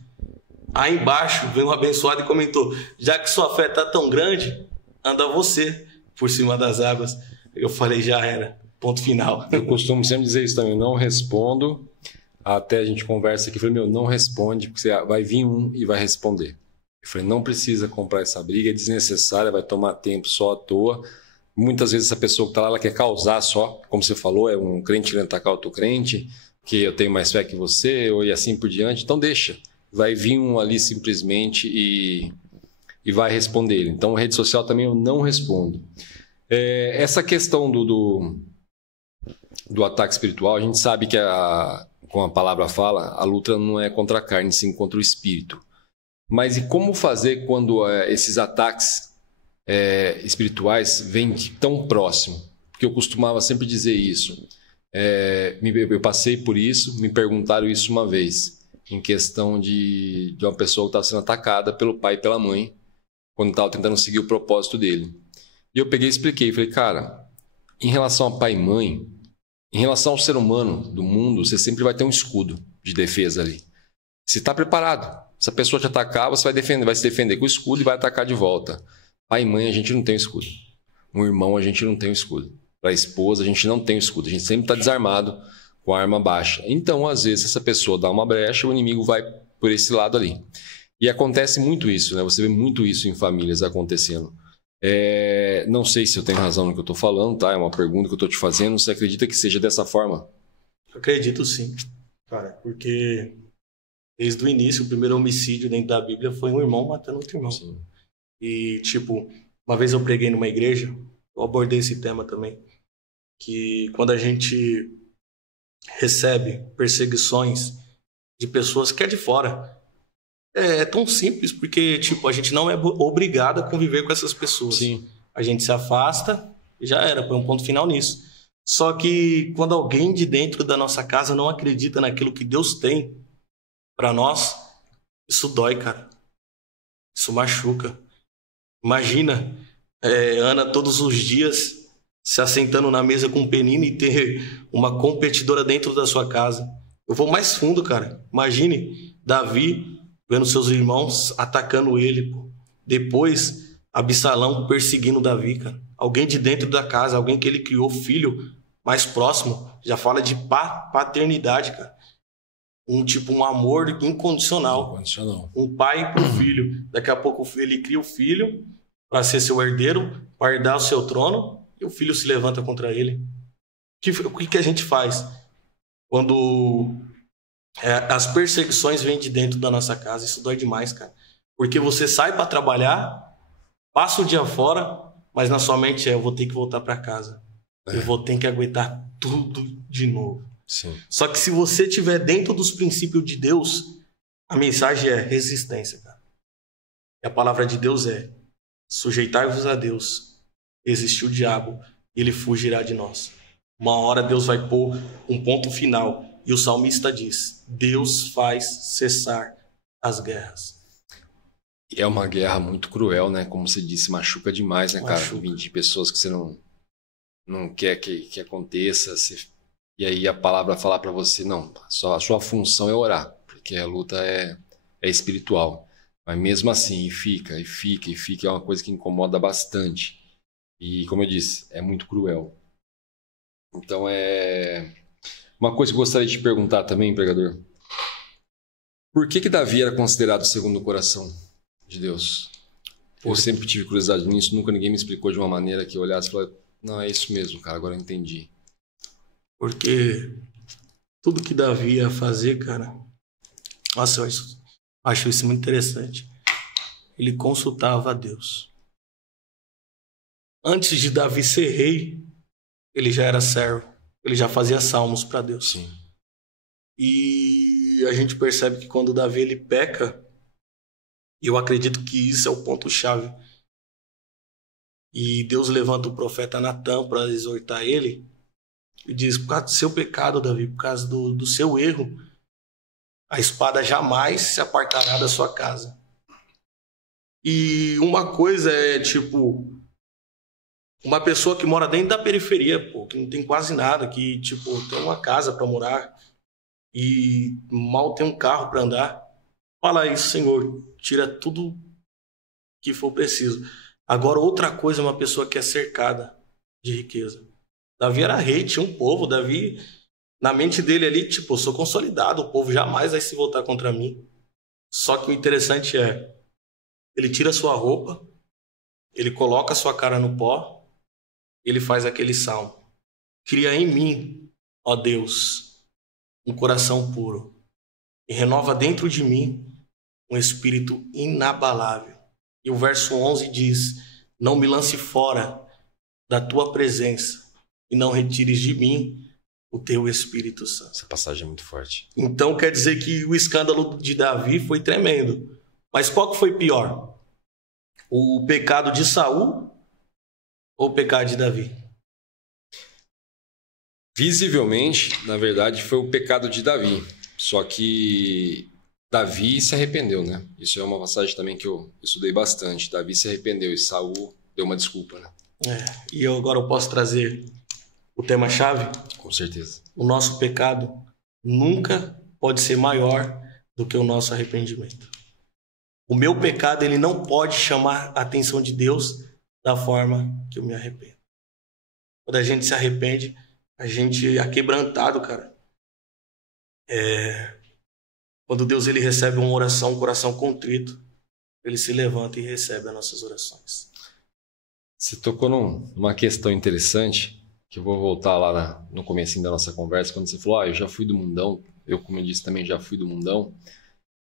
Aí embaixo veio um abençoado e comentou, já que sua fé está tão grande, anda você por cima das águas. Eu falei, já era. Ponto final. Eu costumo sempre dizer isso também, não respondo... Até a gente conversa aqui, eu falei, não responde, porque vai vir um e vai responder. Eu falei, não precisa comprar essa briga, é desnecessária, vai tomar tempo só à toa. Muitas vezes essa pessoa que está lá, ela quer causar só, como você falou, é um crente querendo atacar outro crente, que eu tenho mais fé que você, ou e assim por diante. Então deixa, vai vir um ali simplesmente e vai responder ele. Então, rede social também eu não respondo. Essa questão do ataque espiritual, a gente sabe que como a palavra fala, a luta não é contra a carne, sim contra o espírito. Mas e como fazer quando esses ataques espirituais vêm tão próximo? Porque eu costumava sempre dizer isso. Eu passei por isso, me perguntaram isso uma vez, em questão de uma pessoa que estava sendo atacada pelo pai e pela mãe, quando estava tentando seguir o propósito dele. E eu peguei e expliquei, falei, cara, em relação a pai e mãe, em relação ao ser humano do mundo, você sempre vai ter um escudo de defesa ali. Você está preparado. Se a pessoa te atacar, você vai se defender com o escudo e vai atacar de volta. Pai e mãe, a gente não tem escudo. Um irmão, a gente não tem escudo. Para a esposa, a gente não tem escudo. A gente sempre está desarmado com a arma baixa. Então, às vezes, essa pessoa dá uma brecha, o inimigo vai por esse lado ali. E acontece muito isso, né? Você vê muito isso em famílias acontecendo. Não sei se eu tenho razão no que eu estou falando, tá? É uma pergunta que eu estou te fazendo. Você acredita que seja dessa forma? Eu acredito sim, cara, porque desde o início, o primeiro homicídio dentro da Bíblia foi um irmão matando outro irmão. Sim. E, tipo, uma vez eu preguei numa igreja, eu abordei esse tema também, que quando a gente recebe perseguições de pessoas que é de fora, é tão simples, porque tipo, a gente não é obrigado a conviver com essas pessoas. Sim. A gente se afasta e já era, põe um ponto final nisso. Só que quando alguém de dentro da nossa casa não acredita naquilo que Deus tem para nós, isso dói, cara. Isso machuca. Imagina, Ana todos os dias se assentando na mesa com um penino e ter uma competidora dentro da sua casa. Eu vou mais fundo, cara. Imagine Davi vendo seus irmãos atacando ele, pô. Depois, Absalão perseguindo Davi, cara. Alguém de dentro da casa, alguém que ele criou, filho mais próximo, já fala de paternidade, cara. Um amor incondicional. Um pai pro filho. Daqui a pouco ele cria o filho para ser seu herdeiro, para herdar o seu trono, e o filho se levanta contra ele. O que a gente faz quando as perseguições vêm de dentro da nossa casa? Isso dói demais, cara. Porque você sai para trabalhar, passa o dia fora, mas na sua mente eu vou ter que voltar para casa. Eu vou ter que aguentar tudo de novo. Sim. Só que se você estiver dentro dos princípios de Deus, a mensagem é resistência, cara. E a palavra de Deus é: sujeitai-vos a Deus, resistir o diabo, ele fugirá de nós. Uma hora Deus vai pôr um ponto final. E o salmista diz: Deus faz cessar as guerras. E é uma guerra muito cruel, né? Como você disse, machuca demais, né, cara? Machuca. De pessoas que você não quer que aconteça. E aí a palavra falar para você: não, só a sua função é orar, porque a luta é espiritual. Mas mesmo assim, fica, é uma coisa que incomoda bastante. E como eu disse, é muito cruel. Então uma coisa que eu gostaria de te perguntar também, pregador. Por que Davi era considerado segundo o coração de Deus? Eu sempre tive curiosidade nisso, nunca ninguém me explicou de uma maneira que eu olhasse e falasse: não, é isso mesmo, cara, agora eu entendi. Porque tudo que Davi ia fazer, cara... Nossa, eu acho isso muito interessante. Ele consultava a Deus. Antes de Davi ser rei, ele já era servo. Ele já fazia salmos para Deus. Sim. E a gente percebe que quando Davi ele peca, e eu acredito que isso é o ponto-chave. E Deus levanta o profeta Natã para exortar ele e diz: por causa do seu pecado, Davi, por causa do seu erro, a espada jamais se apartará da sua casa. E uma coisa é tipo... uma pessoa que mora dentro da periferia, pô, que não tem quase nada, que tipo tem uma casa para morar e mal tem um carro para andar. Fala isso, Senhor, tira tudo que for preciso. Agora, outra coisa é uma pessoa que é cercada de riqueza. Davi era rei, tinha um povo. Davi, na mente dele ali, tipo, eu sou consolidado, o povo jamais vai se voltar contra mim. Só que o interessante é, ele tira sua roupa, ele coloca sua cara no pó, ele faz aquele salmo: cria em mim, ó Deus, um coração puro, e renova dentro de mim um espírito inabalável. E o verso 11 diz: não me lance fora da tua presença, e não retires de mim o teu Espírito Santo. Essa passagem é muito forte. Então quer dizer que o escândalo de Davi foi tremendo. Mas qual que foi pior? O pecado de Saul ou o pecado de Davi? Visivelmente, na verdade, foi o pecado de Davi. Só que Davi se arrependeu, né? Isso é uma passagem também que eu estudei bastante. Davi se arrependeu e Saul deu uma desculpa, né? E agora eu posso trazer o tema-chave? Com certeza. O nosso pecado nunca pode ser maior do que o nosso arrependimento. O meu pecado, ele não pode chamar a atenção de Deus da forma que eu me arrependo. Quando a gente se arrepende, a gente é quebrantado, cara. Quando Deus ele recebe uma oração, um coração contrito, ele se levanta e recebe as nossas orações. Você tocou numa questão interessante, que eu vou voltar lá no comecinho da nossa conversa, quando você falou: eu já fui do mundão. Eu, como eu disse, também já fui do mundão.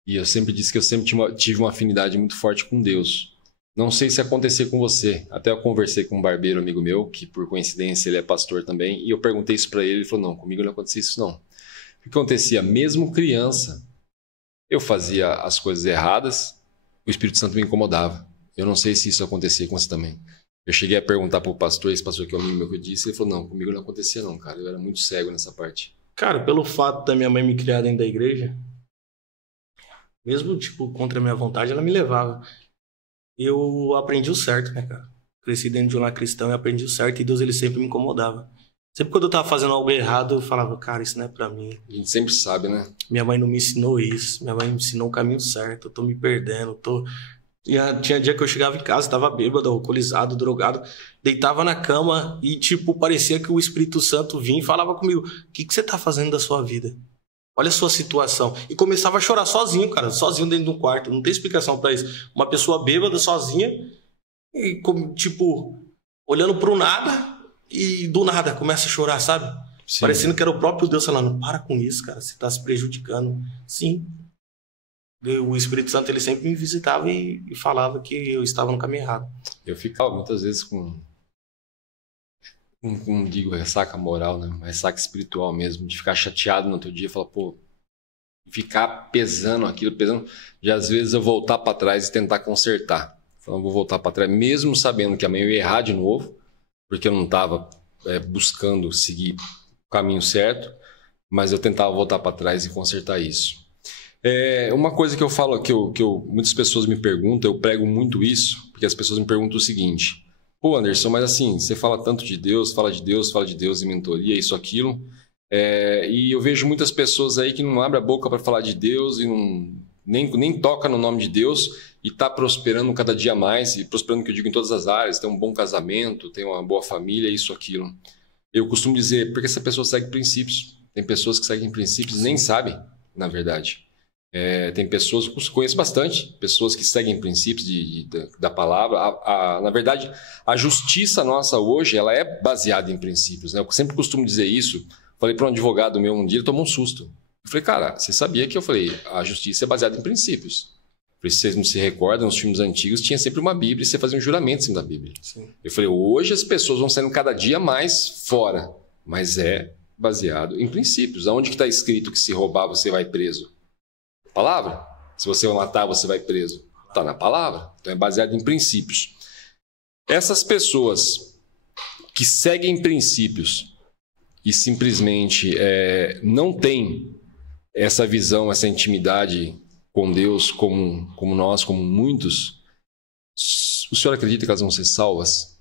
E eu sempre disse que eu sempre tive uma afinidade muito forte com Deus. Não sei se acontecer com você. Até eu conversei com um barbeiro amigo meu, que por coincidência ele é pastor também, e eu perguntei isso para ele, ele falou: não, comigo não acontecia isso não. O que acontecia? Mesmo criança, eu fazia as coisas erradas, o Espírito Santo me incomodava. Eu não sei se isso acontecia com você também. Eu cheguei a perguntar pro pastor, esse pastor que é o amigo meu que eu disse, ele falou: não, comigo não acontecia não, cara. Eu era muito cego nessa parte. Cara, pelo fato da minha mãe me criar dentro da igreja, mesmo, tipo, contra a minha vontade, ela me levava. Eu aprendi o certo, né, cara? Cresci dentro de um lar cristão e aprendi o certo, e Deus, ele sempre me incomodava. Sempre quando eu tava fazendo algo errado, eu falava: cara, isso não é pra mim. A gente sempre sabe, né? Minha mãe não me ensinou isso, minha mãe me ensinou o caminho certo, eu tô me perdendo, Tinha dia que eu chegava em casa, tava bêbado, alcoolizado, drogado, deitava na cama e, tipo, parecia que o Espírito Santo vinha e falava comigo: o que você tá fazendo da sua vida? Olha a sua situação. E começava a chorar sozinho, cara, sozinho dentro de um quarto. Não tem explicação pra isso. Uma pessoa bêbada, sozinha, e, tipo, olhando pro nada, e do nada começa a chorar, sabe? Sim. Parecendo que era o próprio Deus falando, para com isso, cara, você tá se prejudicando. Sim. O Espírito Santo, ele sempre me visitava e falava que eu estava no caminho errado. Eu ficava muitas vezes não digo ressaca moral, né? Ressaca espiritual mesmo, de ficar chateado no outro dia e falar, pô, ficar pesando aquilo, de às vezes eu voltar para trás e tentar consertar. Falando, vou voltar para trás, mesmo sabendo que amanhã eu ia errar de novo, porque eu não estava buscando seguir o caminho certo, mas eu tentava voltar para trás e consertar isso. Uma coisa que eu falo, muitas pessoas me perguntam, eu prego muito isso, porque as pessoas me perguntam o seguinte: pô, Anderson, mas assim, você fala tanto de Deus, fala de Deus em mentoria, isso, aquilo, e eu vejo muitas pessoas aí que não abrem a boca para falar de Deus e nem toca no nome de Deus e está prosperando cada dia mais, e prosperando, que eu digo, em todas as áreas, tem um bom casamento, tem uma boa família, isso, aquilo. Eu costumo dizer, porque essa pessoa segue princípios. Tem pessoas que seguem princípios e nem sabem, na verdade. Tem pessoas, eu conheço bastante, pessoas que seguem princípios da palavra. Na verdade, a justiça nossa hoje, ela é baseada em princípios, né? Eu sempre costumo dizer isso. Falei para um advogado meu um dia, ele tomou um susto. Eu falei, cara, você sabia que a justiça é baseada em princípios? Por isso, vocês não se recordam, nos filmes antigos tinha sempre uma Bíblia e você fazia um juramento em cima da Bíblia. Sim. Eu falei, hoje as pessoas vão saindo cada dia mais fora, mas é baseado em princípios. Aonde que está escrito que se roubar você vai preso? Palavra. Se você matar, você vai preso. Está na palavra. Então é baseado em princípios. Essas pessoas que seguem princípios e simplesmente não têm essa visão, essa intimidade com Deus, como nós, como muitos, o senhor acredita que elas vão ser salvas?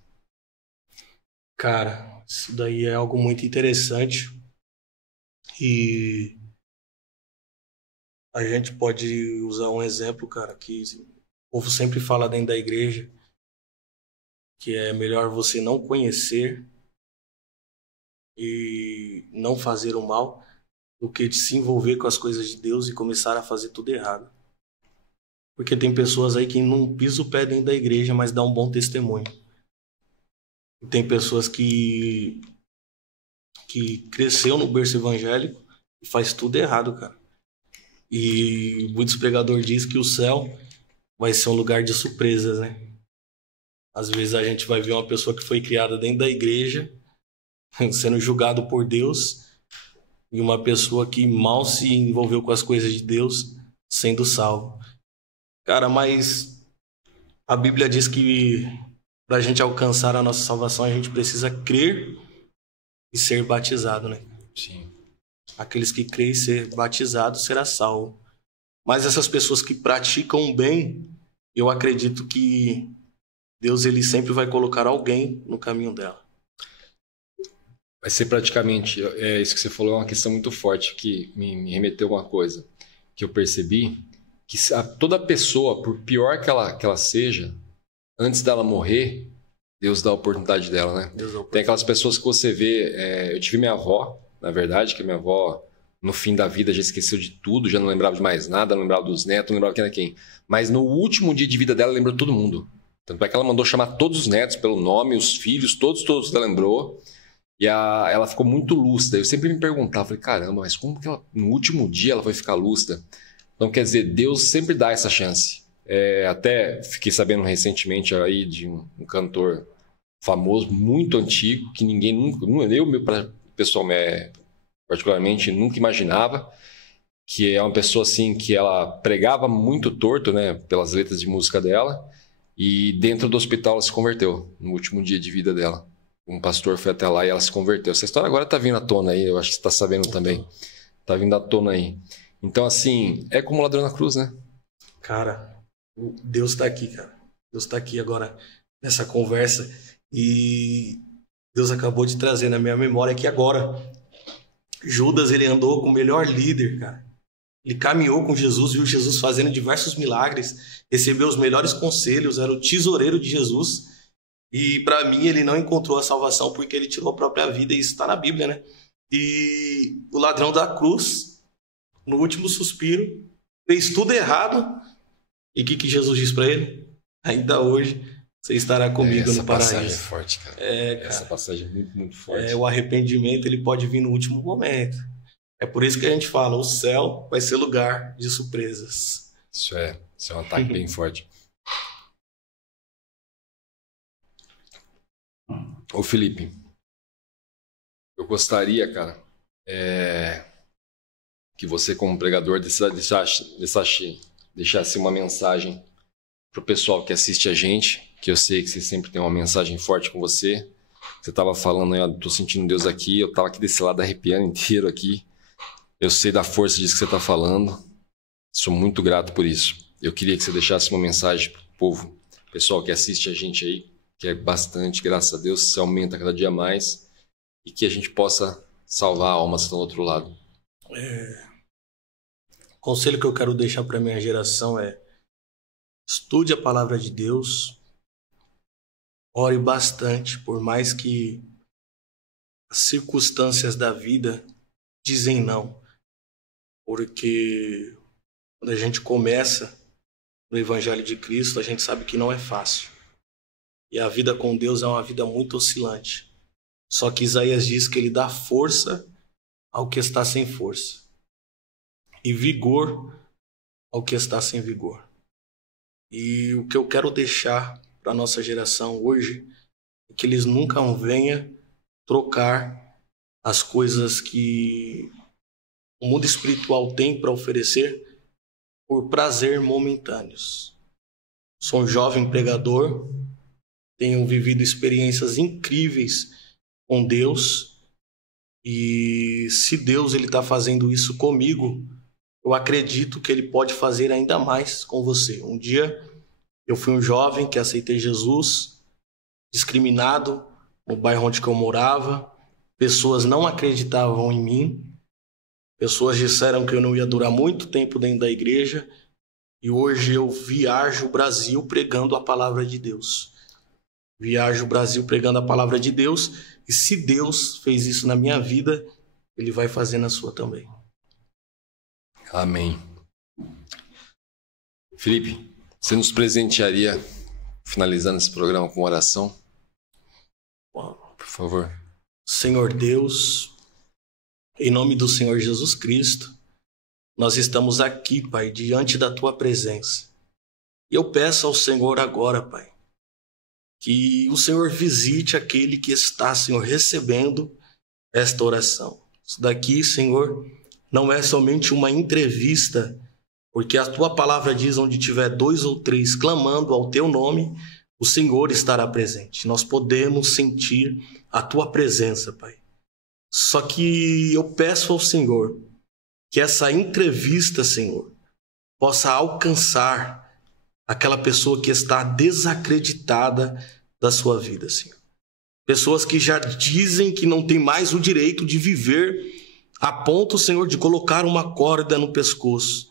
Cara, isso daí é algo muito interessante. E a gente pode usar um exemplo, cara, que o povo sempre fala dentro da igreja, que é melhor você não conhecer e não fazer o mal do que de se envolver com as coisas de Deus e começar a fazer tudo errado. Porque tem pessoas aí que não pisam o pé dentro da igreja, mas dá um bom testemunho. E tem pessoas que cresceu no berço evangélico e faz tudo errado, cara. E muitos pregadores dizem que o céu vai ser um lugar de surpresas, né? Às vezes a gente vai ver uma pessoa que foi criada dentro da igreja sendo julgado por Deus, e uma pessoa que mal se envolveu com as coisas de Deus sendo salvo. Cara, mas a Bíblia diz que para a gente alcançar a nossa salvação, a gente precisa crer e ser batizado, né? Sim. Aqueles que creem e ser batizados será salvo. Mas essas pessoas que praticam o bem, eu acredito que Deus, ele sempre vai colocar alguém no caminho dela. Vai ser praticamente, isso que você falou é uma questão muito forte, que me remeteu a uma coisa que eu percebi, que toda pessoa, por pior que ela seja, antes dela morrer, Deus dá a oportunidade dela, né? Tem aquelas pessoas que você vê, eu tive minha avó, na verdade, que a minha avó, no fim da vida, já esqueceu de tudo, já não lembrava de mais nada, não lembrava dos netos, não lembrava quem era quem. Mas no último dia de vida dela, lembrou todo mundo. Tanto é que ela mandou chamar todos os netos pelo nome, os filhos, todos ela lembrou. E ela ficou muito lúcida. Eu sempre me perguntava, falei, caramba, mas como que no último dia ela vai ficar lúcida? Então, quer dizer, Deus sempre dá essa chance. Até fiquei sabendo recentemente aí de um cantor famoso, muito antigo, que ninguém nunca, particularmente, nunca imaginava, que é uma pessoa assim que ela pregava muito torto, né, pelas letras de música dela, e dentro do hospital ela se converteu, no último dia de vida dela. Um pastor foi até lá e ela se converteu. Essa história agora tá vindo à tona aí, eu acho que você tá sabendo também. Tá vindo à tona aí. Então, assim, é como o ladrão na cruz, né? Cara, Deus tá aqui, cara. Deus tá aqui agora nessa conversa. E Deus acabou de trazer na minha memória que agora Judas, ele andou com o melhor líder, cara. Ele caminhou com Jesus, viu Jesus fazendo diversos milagres, recebeu os melhores conselhos, era o tesoureiro de Jesus. E para mim ele não encontrou a salvação porque ele tirou a própria vida, e isso está na Bíblia, né? E o ladrão da cruz, no último suspiro, fez tudo errado. E o que Jesus diz para ele? Ainda hoje você estará comigo no paraíso. Essa passagem é forte, cara. Cara. Essa passagem é muito, muito forte. O arrependimento, ele pode vir no último momento. É por isso que a gente fala, o céu vai ser lugar de surpresas. Isso é um ataque bem forte. Ô Felipe, eu gostaria, cara, que você como pregador deixasse uma mensagem pro pessoal que assiste a gente, que eu sei que você sempre tem uma mensagem forte com você. Você tava falando aí, ó, tô sentindo Deus aqui, eu tava aqui desse lado arrepiando inteiro aqui. Eu sei da força disso que você tá falando. Sou muito grato por isso. Eu queria que você deixasse uma mensagem pro povo, pessoal que assiste a gente aí, que é bastante, graças a Deus, se aumenta cada dia mais, e que a gente possa salvar almas que estão do outro lado. O conselho que eu quero deixar para minha geração é: estude a palavra de Deus, ore bastante, por mais que as circunstâncias da vida dizem não, porque quando a gente começa no Evangelho de Cristo, a gente sabe que não é fácil. E a vida com Deus é uma vida muito oscilante. Só que Isaías diz que ele dá força ao que está sem força e vigor ao que está sem vigor. E o que eu quero deixar para a nossa geração hoje é que eles nunca venham trocar as coisas que o mundo espiritual tem para oferecer por prazer momentâneos. Sou um jovem pregador, tenho vivido experiências incríveis com Deus, e se Deus está fazendo isso comigo, eu acredito que Ele pode fazer ainda mais com você. Um dia eu fui um jovem que aceitei Jesus, discriminado no bairro onde eu morava, pessoas não acreditavam em mim, pessoas disseram que eu não ia durar muito tempo dentro da igreja, e hoje eu viajo o Brasil pregando a palavra de Deus. Viajo o Brasil pregando a palavra de Deus, e se Deus fez isso na minha vida, Ele vai fazer na sua também. Amém. Felipe, você nos presentearia, finalizando esse programa, com oração? Por favor. Senhor Deus, em nome do Senhor Jesus Cristo, nós estamos aqui, Pai, diante da Tua presença. E eu peço ao Senhor agora, Pai, que o Senhor visite aquele que está, Senhor, recebendo esta oração. Isso daqui, Senhor, não é somente uma entrevista, porque a Tua palavra diz: onde tiver 2 ou 3 clamando ao Teu nome, o Senhor estará presente. Nós podemos sentir a Tua presença, Pai. Só que eu peço ao Senhor que essa entrevista, Senhor, possa alcançar aquela pessoa que está desacreditada da sua vida, Senhor. Pessoas que já dizem que não tem mais o direito de viver, a ponto, Senhor, de colocar uma corda no pescoço.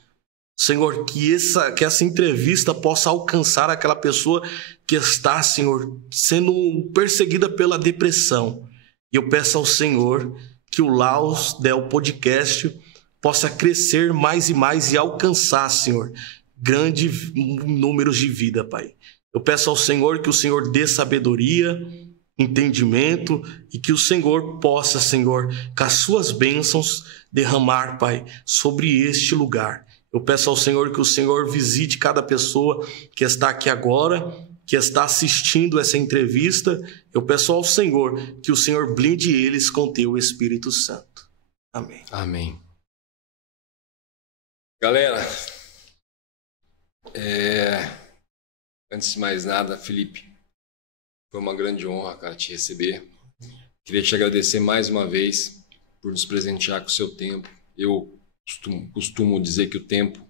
Senhor, que essa entrevista possa alcançar aquela pessoa que está, Senhor, sendo perseguida pela depressão. E eu peço ao Senhor que o Laus Del Podcast possa crescer mais e mais e alcançar, Senhor, grandes números de vida, Pai. Eu peço ao Senhor que o Senhor dê sabedoria, entendimento, e que o Senhor possa, Senhor, com as suas bênçãos derramar, Pai, sobre este lugar. Eu peço ao Senhor que o Senhor visite cada pessoa que está aqui agora, que está assistindo essa entrevista. Eu peço ao Senhor que o Senhor blinde eles com Teu Espírito Santo. Amém. Amém. Galera, antes de mais nada, Felipe, foi uma grande honra, cara, te receber. Queria te agradecer mais uma vez por nos presentear com o seu tempo. Eu costumo dizer que o tempo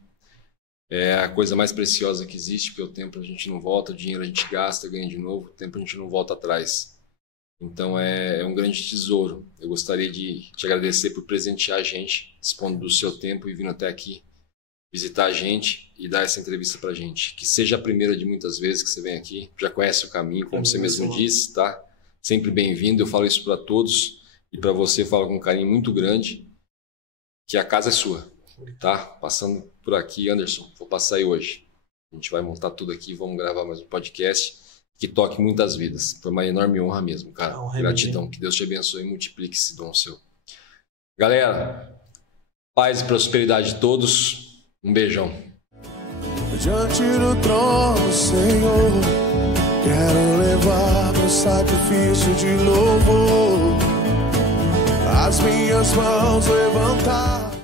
é a coisa mais preciosa que existe, porque o tempo a gente não volta, o dinheiro a gente gasta, ganha de novo, o tempo a gente não volta atrás. Então é um grande tesouro. Eu gostaria de te agradecer por presentear a gente, dispondo do seu tempo e vindo até aqui visitar a gente e dar essa entrevista pra gente. Que seja a primeira de muitas vezes que você vem aqui, já conhece o caminho, como você mesmo disse, tá? Sempre bem-vindo, eu falo isso para todos, e para você eu falo com um carinho muito grande, que a casa é sua, tá? Passando por aqui, Anderson, vou passar aí hoje. A gente vai montar tudo aqui, vamos gravar mais um podcast. que toque muitas vidas. Foi uma enorme honra mesmo, cara. Gratidão. Mesmo. Que Deus te abençoe e multiplique esse dom seu. Galera, paz e prosperidade de todos. Um beijão. Diante do trono, Senhor, quero levar meu sacrifício de louvor, as minhas mãos levantar.